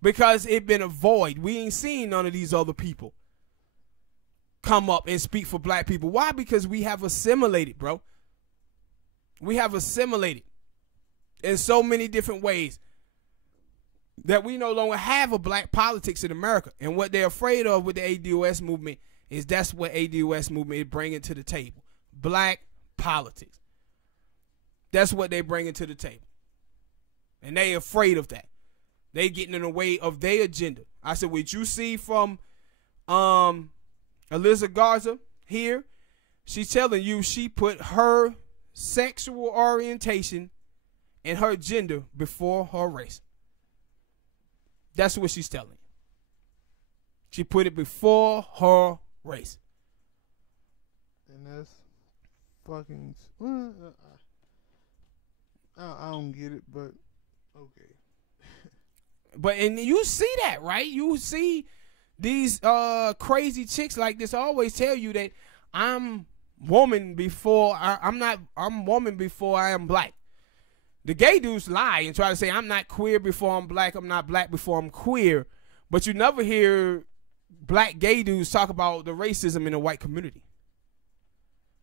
Because it been a void. We ain't seen none of these other people come up and speak for black people. Why? Because we have assimilated, bro. We have assimilated in so many different ways that we no longer have a black politics in America. And what they're afraid of with the ADOS movement is that's what ADOS movement is bringing to the table. Black politics. That's what they bringing to the table. And they afraid of that. They getting in the way of their agenda. I said, what you see from Alyssa Garza here, she's telling you she put her sexual orientation and her gender before her race. That's what she's telling you. She put it before her race. And that's fucking... I don't get it, but okay. But and you see that, right? You see these crazy chicks like this always tell you that I'm woman before I'm woman before I am black. The gay dudes lie and try to say I'm not queer before I'm black, I'm not black before I'm queer. But you never hear black gay dudes talk about the racism in the white community.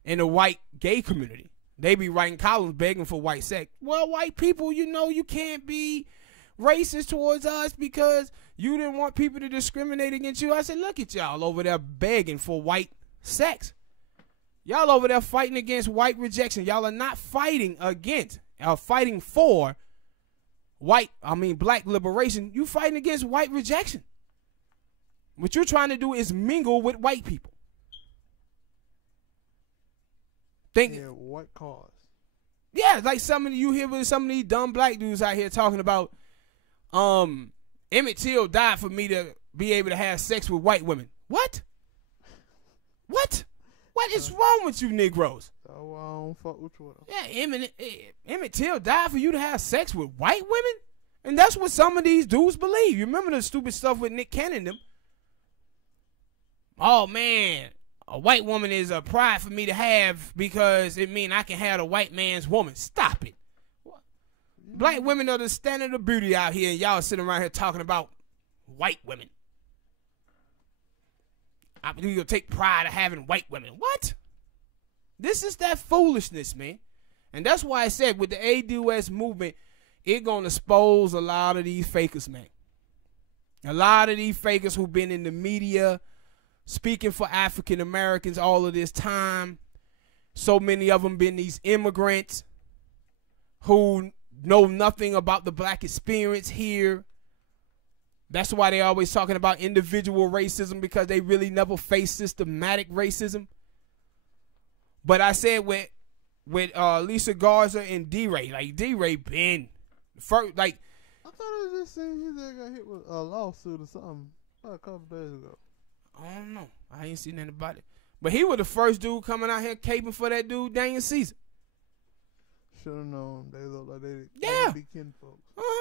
In the white gay community. They be writing columns begging for white sex. Well, white people, you know you can't be racist towards us because you didn't want people to discriminate against you. I said, look at y'all over there begging for white sex. Y'all over there fighting against white rejection. Y'all are not fighting against, fighting for black liberation. You fighting against white rejection. What you're trying to do is mingle with white people. What cause? Yeah, like you hear with some of these dumb black dudes out here talking about Emmett Till died for me to be able to have sex with white women. What? What is wrong with you Negroes? Oh, I don't fuck with you. Yeah, Emmett Till died for you to have sex with white women? And that's what some of these dudes believe. You remember the stupid stuff with Nick Cannon and them? Oh, man, a white woman is a pride for me to have because it means I can have a white man's woman. Stop it. Black women are the standard of beauty out here, and y'all sitting around here talking about white women. I'm going to take pride of having white women. What? This is that foolishness, man. And that's why I said with the ADOS movement, it's going to expose a lot of these fakers, man. A lot of these fakers who've been in the media speaking for African Americans all of this time. So many of them been these immigrants who know nothing about the black experience here. That's why they always talking about individual racism, because they really never face systematic racism. But I said with Lisa Garza and D-Ray, like D-Ray been first, like I thought I just seen his ass got hit with a lawsuit or something a couple days ago. I don't know. I ain't seen nothing about it. But he was the first dude coming out here caping for that dude Daniel Caesar. Should have known. They look like they be kinfolk.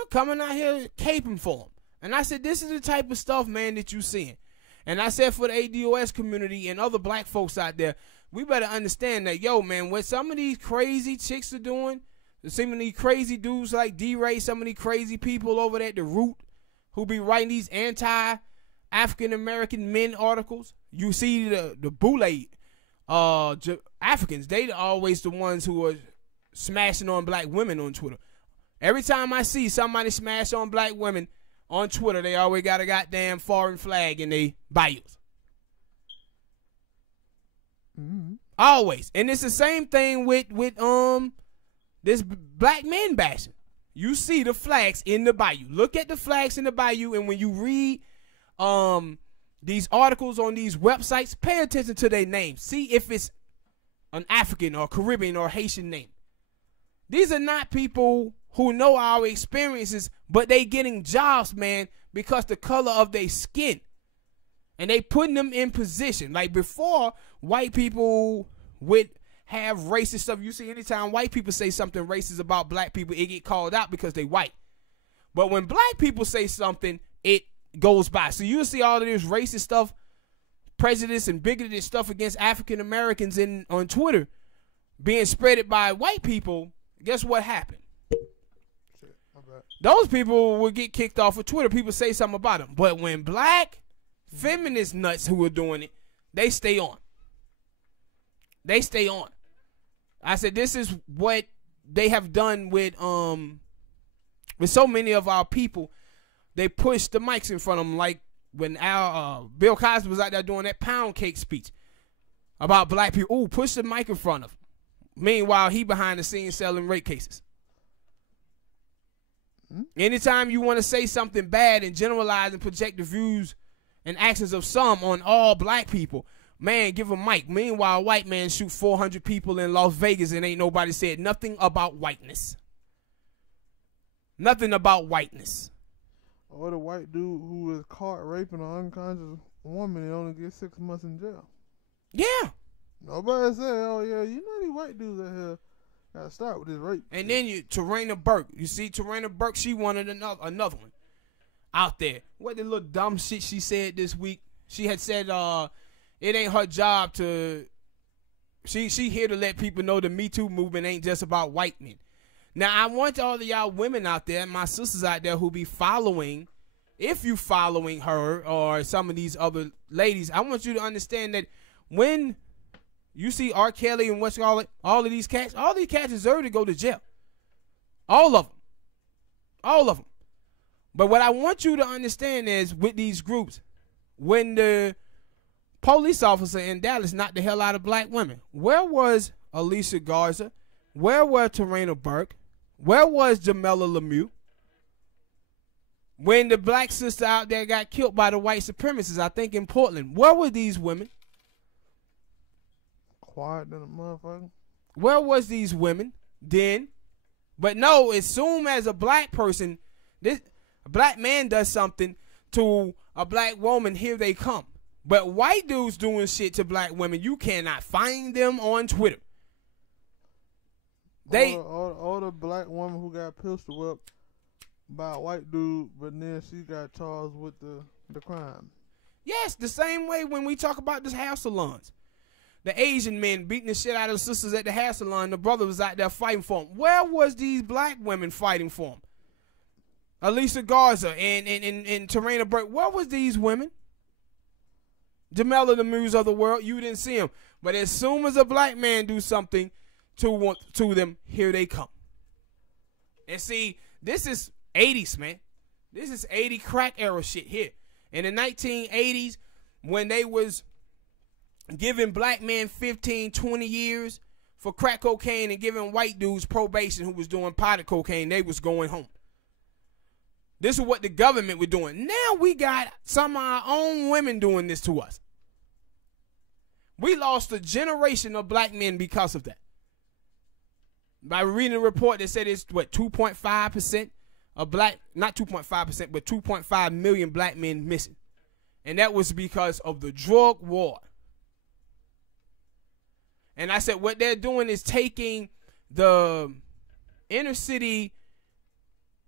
Coming out here caping for him. And I said, this is the type of stuff, man, that you seeing. And I said for the ADOS community and other black folks out there, we better understand that, yo, man, what some of these crazy chicks are doing, some of these crazy dudes like D-Ray, some of these crazy people over there at the Root who be writing these anti-African-American men articles. You see the boule Africans, they always the ones who are smashing on black women on Twitter. Every time I see somebody smash on black women on Twitter, they always got a goddamn foreign flag in their bios. Mm-hmm. Always. And it's the same thing with this black men bashing. You see the flags in the bayou. Look at the flags in the bayou, and when you read these articles on these websites, pay attention to their names. See if it's an African or Caribbean or Haitian name. These are not people who know our experiences, but they getting jobs, man, because the color of their skin. And they putting them in position. Like before, white people would have racist stuff. You see, anytime white people say something racist about black people, it get called out because they white. But when black people say something, it goes by. So you'll see all of this racist stuff, prejudice and bigoted stuff against African Americans on Twitter being spreaded by white people. Guess what happened? Those people will get kicked off of Twitter. People say something about them. But when black feminist nuts who are doing it, they stay on. They stay on. I said this is what they have done with so many of our people. They push the mics in front of them, like when Bill Cosby was out there doing that pound cake speech about black people. Ooh, push the mic in front of him. Meanwhile, he behind the scenes selling rape cases. Anytime you want to say something bad and generalize and project the views and actions of some on all black people, man, give a mic. Meanwhile, white man shoot 400 people in Las Vegas and ain't nobody said nothing about whiteness. Nothing about whiteness. Or the white dude who was caught raping an unconscious woman and only get 6 months in jail. Yeah. Nobody said, oh yeah, you know these white dudes out here Gotta start with this rape. And then Tarana Burke. You see, Tarana Burke, she wanted another one out there. What the little dumb shit she said this week? She had said it ain't her job to. She here to let people know the Me Too movement ain't just about white men. Now, I want all of y'all women out there, my sisters out there who be following, if you following her or some of these other ladies, I want you to understand that when you see R. Kelly and all of these cats deserve to go to jail. All of them. All of them. But what I want you to understand is with these groups, when the police officer in Dallas knocked the hell out of black women, where was Alicia Garza? Where was Tarana Burke? Where was Jamela Lemieux? When the black sister out there got killed by the white supremacists, I think in Portland, where were these women? Quiet than a motherfucker. Where was these women then? But no, as soon as a black person, a black man does something to a black woman, here they come. But white dudes doing shit to black women, you cannot find them on Twitter. All the black woman who got pistol whipped by a white dude, but then she got charged with the crime. Yes, the same way when we talk about the hair salons. The Asian men beating the shit out of the sisters at the hair salon. The brother was out there fighting for them. Where was these black women fighting for them? Alicia Garza and Tarana Burke. Where was these women? Jamela Lemieux of the world. You didn't see them. But as soon as a black man do something to them, here they come. And see, this is 80s, man. This is 80 crack era shit here. In the 1980s, when they was giving black men 15, 20 years for crack cocaine and giving white dudes probation who was doing powder cocaine, they was going home. This is what the government was doing. Now we got some of our own women doing this to us. We lost a generation of black men because of that. By reading a report that said it's, 2.5% of black, not 2.5%, but 2.5 million black men missing. And that was because of the drug war. And I said what they're doing is taking the inner city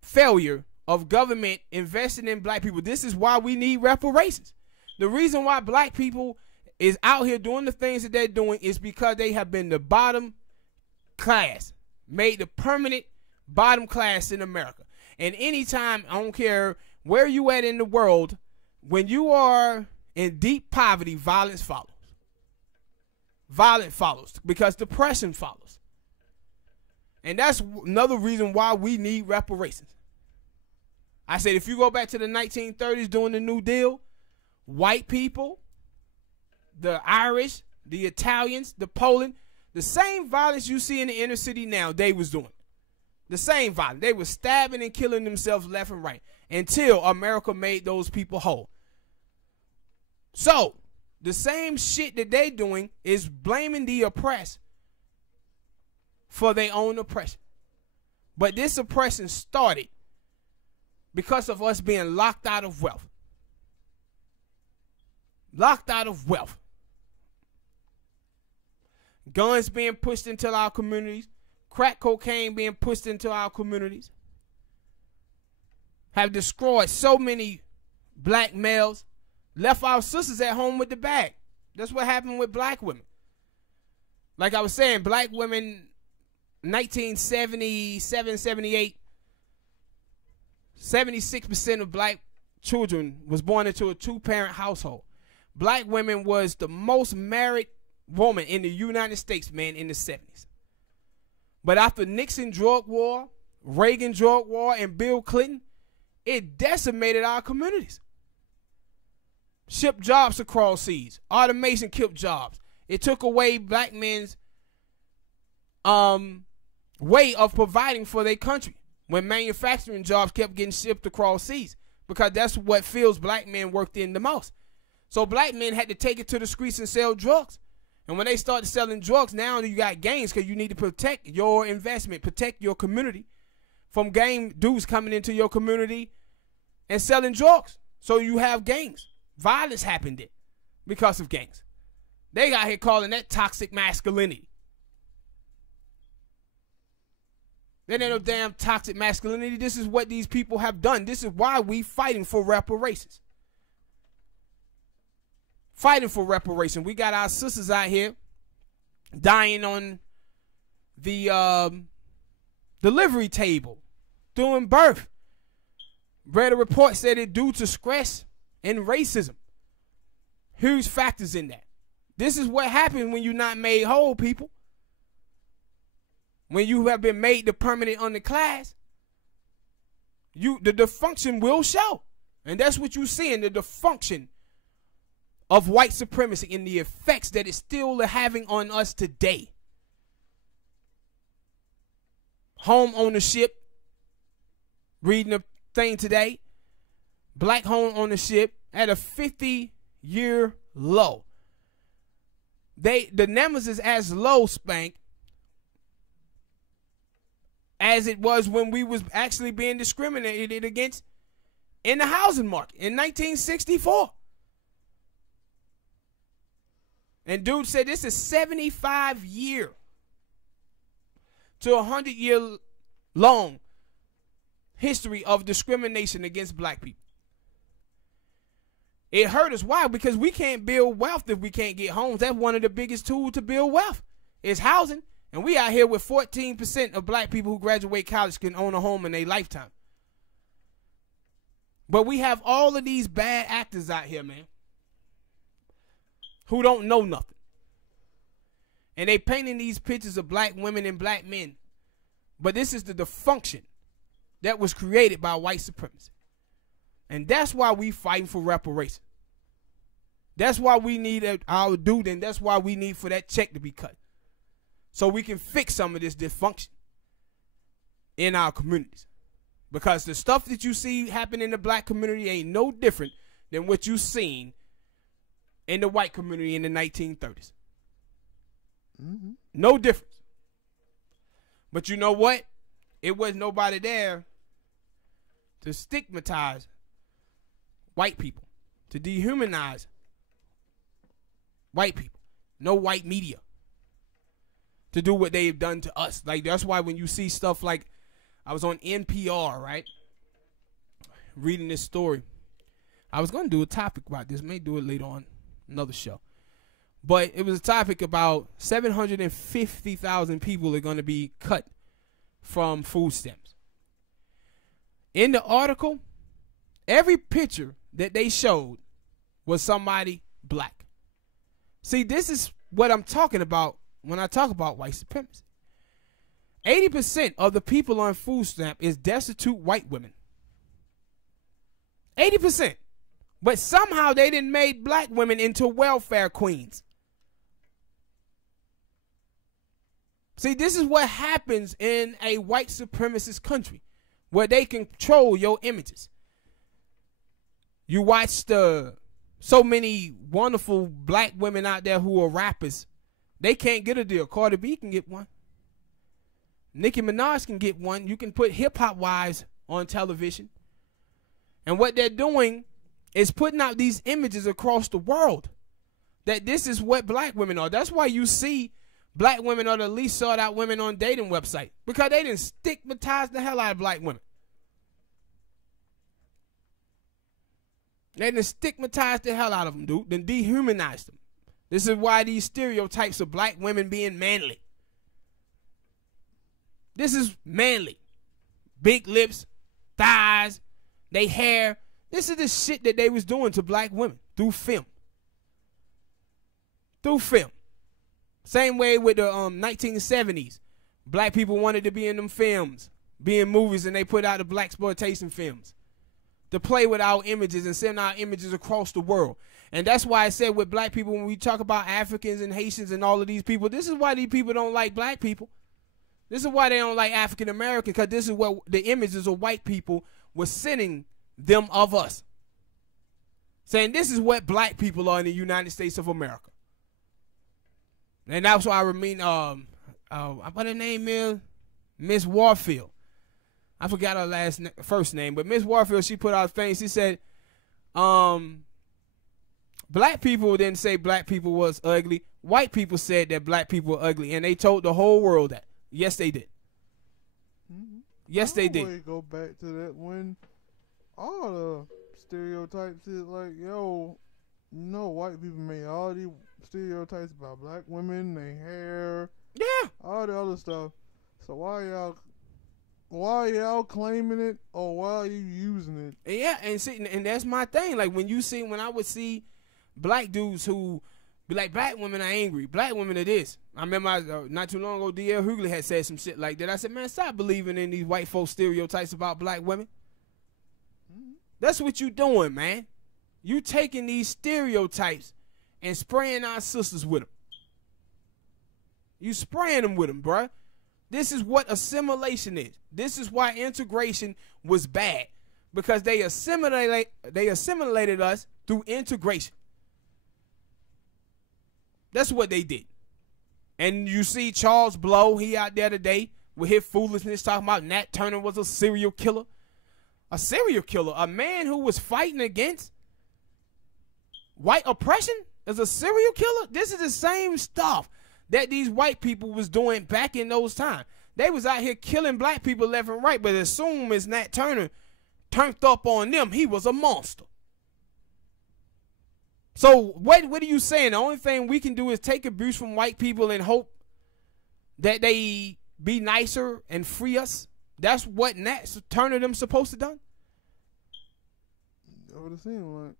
failure of government investing in black people. This is why we need reparations. The reason why black people is out here doing the things that they're doing is because they have been the bottom class, made the permanent bottom class in America. And anytime, I don't care where you at in the world, when you are in deep poverty, violence follows. Violence follows because depression follows. And that's another reason why we need reparations. I said if you go back to the 1930s during the New Deal, white people, the Irish, the Italians, the Poland, the same violence you see in the inner city now, they was doing. The same violence. They were stabbing and killing themselves left and right until America made those people whole. So, the same shit that they doing is blaming the oppressed for their own oppression. But this oppression started because of us being locked out of wealth. Locked out of wealth. Guns being pushed into our communities. Crack cocaine being pushed into our communities. Have destroyed so many black males. Left our sisters at home with the bag. That's what happened with black women. Like I was saying, black women, 1977, 78, 76% of black children was born into a two-parent household. Black women was the most married woman in the United States, man, in the 70s. But after Nixon drug war, Reagan drug war, and Bill Clinton, it decimated our communities. Shipped jobs across seas. Automation killed jobs. It took away black men's way of providing for their country when manufacturing jobs kept getting shipped across seas because that's what fields black men worked in the most. So black men had to take it to the streets and sell drugs. And when they started selling drugs, now you got gangs because you need to protect your investment, protect your community from gang dudes coming into your community and selling drugs. So you have gangs. Violence happened there because of gangs. They got here calling that toxic masculinity. There ain't no damn toxic masculinity. This is what these people have done. This is why we fighting for reparations. Fighting for reparation. We got our sisters out here dying on the delivery table, doing birth. Read a report said it due to stress and racism. Huge factors in that. This is what happens when you're not made whole, people. When you have been made the permanent underclass, the dysfunction will show. And that's what you see in the dysfunction of white supremacy and the effects that it's still having on us today. Home ownership, reading a thing today, black home ownership at a 50-year low. The numbers is as low, Spank, as it was when we was actually being discriminated against in the housing market in 1964. And dude said this is 75-year to 100-year long history of discrimination against black people. It hurt us. Why? Because we can't build wealth if we can't get homes. That's one of the biggest tools to build wealth is housing. And we out here with 14% of black people who graduate college can own a home in their lifetime. But we have all of these bad actors out here, man, who don't know nothing. And they painting these pictures of black women and black men. But this is the dysfunction that was created by white supremacy. And that's why we fighting for reparation. That's why we need our dude, and that's why we need for that check to be cut. So we can fix some of this dysfunction in our communities. Because the stuff that you see happen in the black community ain't no different than what you seen in the white community in the 1930s. Mm-hmm. No difference. But you know what? It was nobody there to stigmatize white people, to dehumanize white people. No white media to do what they've done to us. Like, that's why when you see stuff like, I was on NPR, right, reading this story. I was going to do a topic about this. May do it later on another show. But it was a topic about 750,000 people are going to be cut from food stamps. In the article, every picture that they showed was somebody black. See, this is what I'm talking about when I talk about white supremacy. 80% of the people on food stamp is destitute white women. 80%. But somehow they didn't make black women into welfare queens. See, this is what happens in a white supremacist country where they control your images. You watch so many wonderful black women out there who are rappers. They can't get a deal. Cardi B can get one. Nicki Minaj can get one. You can put hip-hop wives on television. And what they're doing is putting out these images across the world that this is what black women are. That's why you see black women are the least sought out women on dating websites, because they didn't stigmatize the hell out of black women. They didn't stigmatize the hell out of them, dude, then dehumanize them. This is why these stereotypes of black women being manly. This is manly. Big lips, thighs, they hair. This is the shit that they was doing to black women through film. Through film. Same way with the 1970s. Black people wanted to be in them films, be in movies, and they put out the blaxploitation films to play with our images and send our images across the world. And that's why I said with black people, when we talk about Africans and Haitians and all of these people, this is why these people don't like black people. This is why they don't like African Americans, because this is what the images of white people were sending them of us. Saying this is what black people are in the United States of America. And that's why I mean, what her name is? Miss Warfield. I forgot her first name, but Miss Warfield, she put out a thing. She said, black people didn't say black people was ugly. White people said that black people were ugly, and they told the whole world that. Yes, they did. Yes, they I did. always go back to that when all the stereotypes is like, yo, white people made all these stereotypes about black women, their hair, Yeah. all the other stuff. So why y'all claiming it, or why are you using it? Yeah, and that's my thing. Like when I would see black dudes who be like, black women are angry, black women are this. I remember not too long ago, D.L. Hughley had said some shit like that. I said, man, stop believing in these white folks stereotypes about black women. That's what you doing, man. You taking these stereotypes and spraying our sisters with them. You spraying them with them, bruh. This is what assimilation is. This is why integration was bad, because they assimilated us through integration. That's what they did. And you see Charles Blow, he out there today with his foolishness talking about Nat Turner was a serial killer. A serial killer, a man who was fighting against white oppression is a serial killer. This is the same stuff that these white people was doing back in those times. They was out here killing black people left and right, but as soon as Nat Turner turned up on them, he was a monster. So what are you saying? The only thing we can do is take abuse from white people and hope that they be nicer and free us? That's what Nat Turner them supposed to done? That would have seemed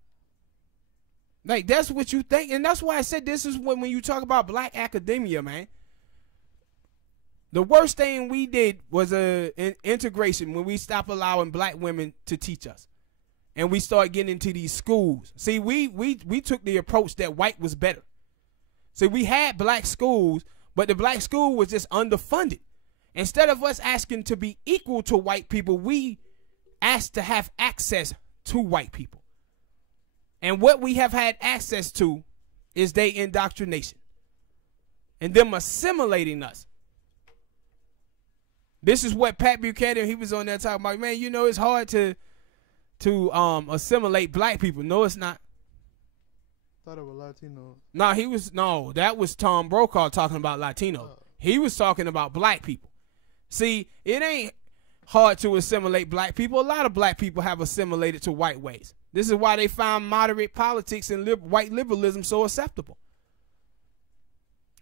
like that's what you think, and that's why I said this is when you talk about black academia, man. The worst thing we did was integration when we stopped allowing black women to teach us, and we started getting into these schools. See, we took the approach that white was better. See, we had black schools, but the black school was just underfunded. Instead of us asking to be equal to white people, we asked to have access to white people. And what we have had access to is their indoctrination and them assimilating us. This is what Pat Buchanan, he was on there talking about, man, you know, it's hard to assimilate black people. No, it's not. thought it was Latino. No, that was Tom Brokaw talking about Latinos. He was talking about black people. See, it ain't hard to assimilate black people. A lot of black people have assimilated to white ways. This is why they find moderate politics and white liberalism so acceptable,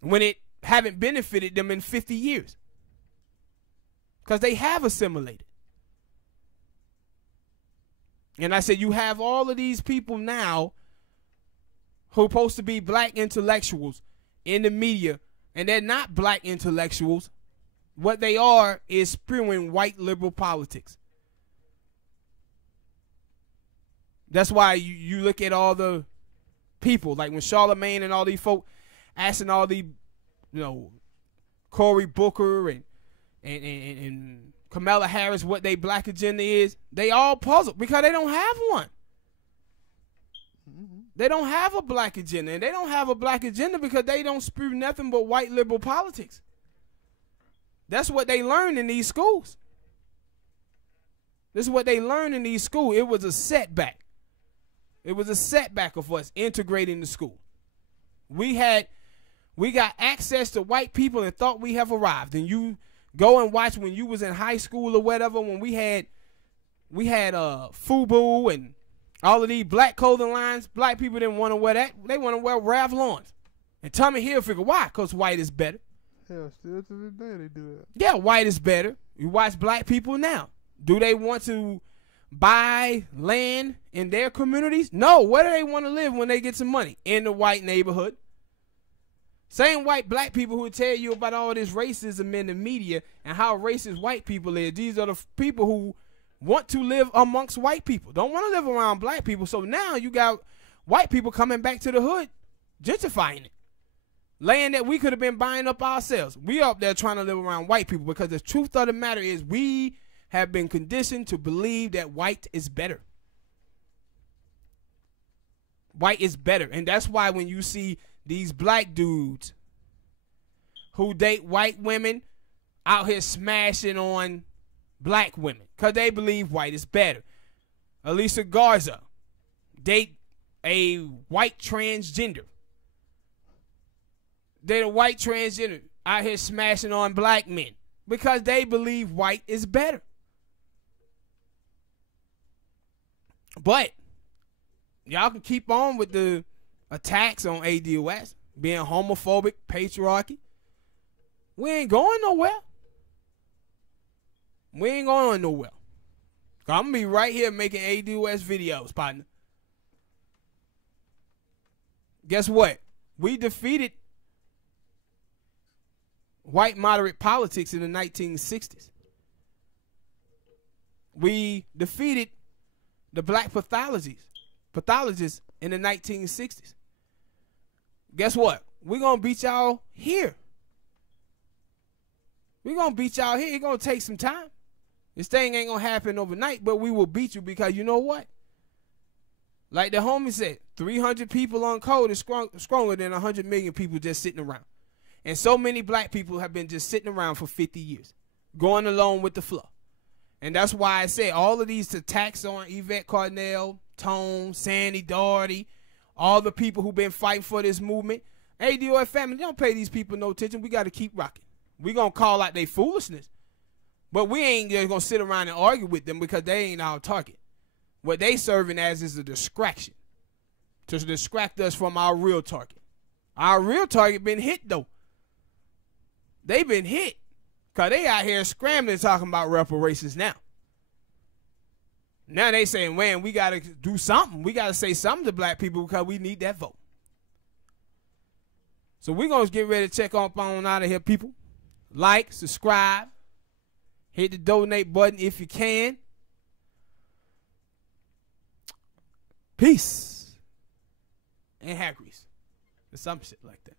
when it haven't benefited them in 50 years. Because they have assimilated. And I said, you have all of these people now who are supposed to be black intellectuals in the media, and they're not black intellectuals. What they are is spewing white liberal politics. That's why you look at all the people, like when Charlemagne and all these folk asking all the, Cory Booker and Kamala Harris what their black agenda is, they all puzzled because they don't have one. They don't have a black agenda, and they don't have a black agenda because they don't spew nothing but white liberal politics. That's what they learned in these schools. This is what they learned in these schools. It was a setback. It was a setback of us integrating the school. We got access to white people and thought we have arrived. And you go and watch when you was in high school or whatever, when we had FUBU and all of these black clothing lines. Black people didn't want to wear that. They want to wear Ralph Lauren's. And Tommy Hilfiger, why? Because white is better. Hell, still to this day they do that. Yeah, white is better. You watch black people now. Do they want to buy land in their communities? No. Where do they want to live when they get some money? In the white neighborhood. Same white black people who tell you about all this racism in the media and how racist white people is. These are the people who want to live amongst white people. Don't want to live around black people. So now you got white people coming back to the hood, gentrifying it. Land that we could have been buying up ourselves. We up there trying to live around white people because the truth of the matter is we have been conditioned to believe that white is better. White is better. And that's why when you see these black dudes who date white women out here smashing on black women because they believe white is better. Elisa Garza date a white transgender. They're a white transgender out here smashing on black men because they believe white is better. But y'all can keep on with the attacks on ADOS, being homophobic, patriarchy. We ain't going nowhere. We ain't going nowhere. I'm going to be right here making ADOS videos, partner. Guess what? We defeated white moderate politics in the 1960s. We defeated the black pathologists in the 1960s. Guess what? We're going to beat y'all here. We're going to beat y'all here. It's going to take some time. This thing ain't going to happen overnight, but we will beat you because you know what? Like the homie said, 300 people on code is stronger than 100 million people just sitting around. And so many black people have been just sitting around for 50 years, going along with the flow. And that's why I say all of these attacks on Yvette Carnell, Tone, Sandy, Doherty, all the people who've been fighting for this movement, ADOS family, don't pay these people no attention. We got to keep rocking. We're going to call out their foolishness. But we ain't just going to sit around and argue with them because they ain't our target. What they serving as is a distraction to distract us from our real target. Our real target been hit, though. They been hit because they out here scrambling talking about reparations now. Now they saying, man, we got to do something. We got to say something to black people because we need that vote. So we're going to get ready to check on out of here, people. Like, subscribe, hit the donate button if you can. Peace and hair grease. Or some shit like that.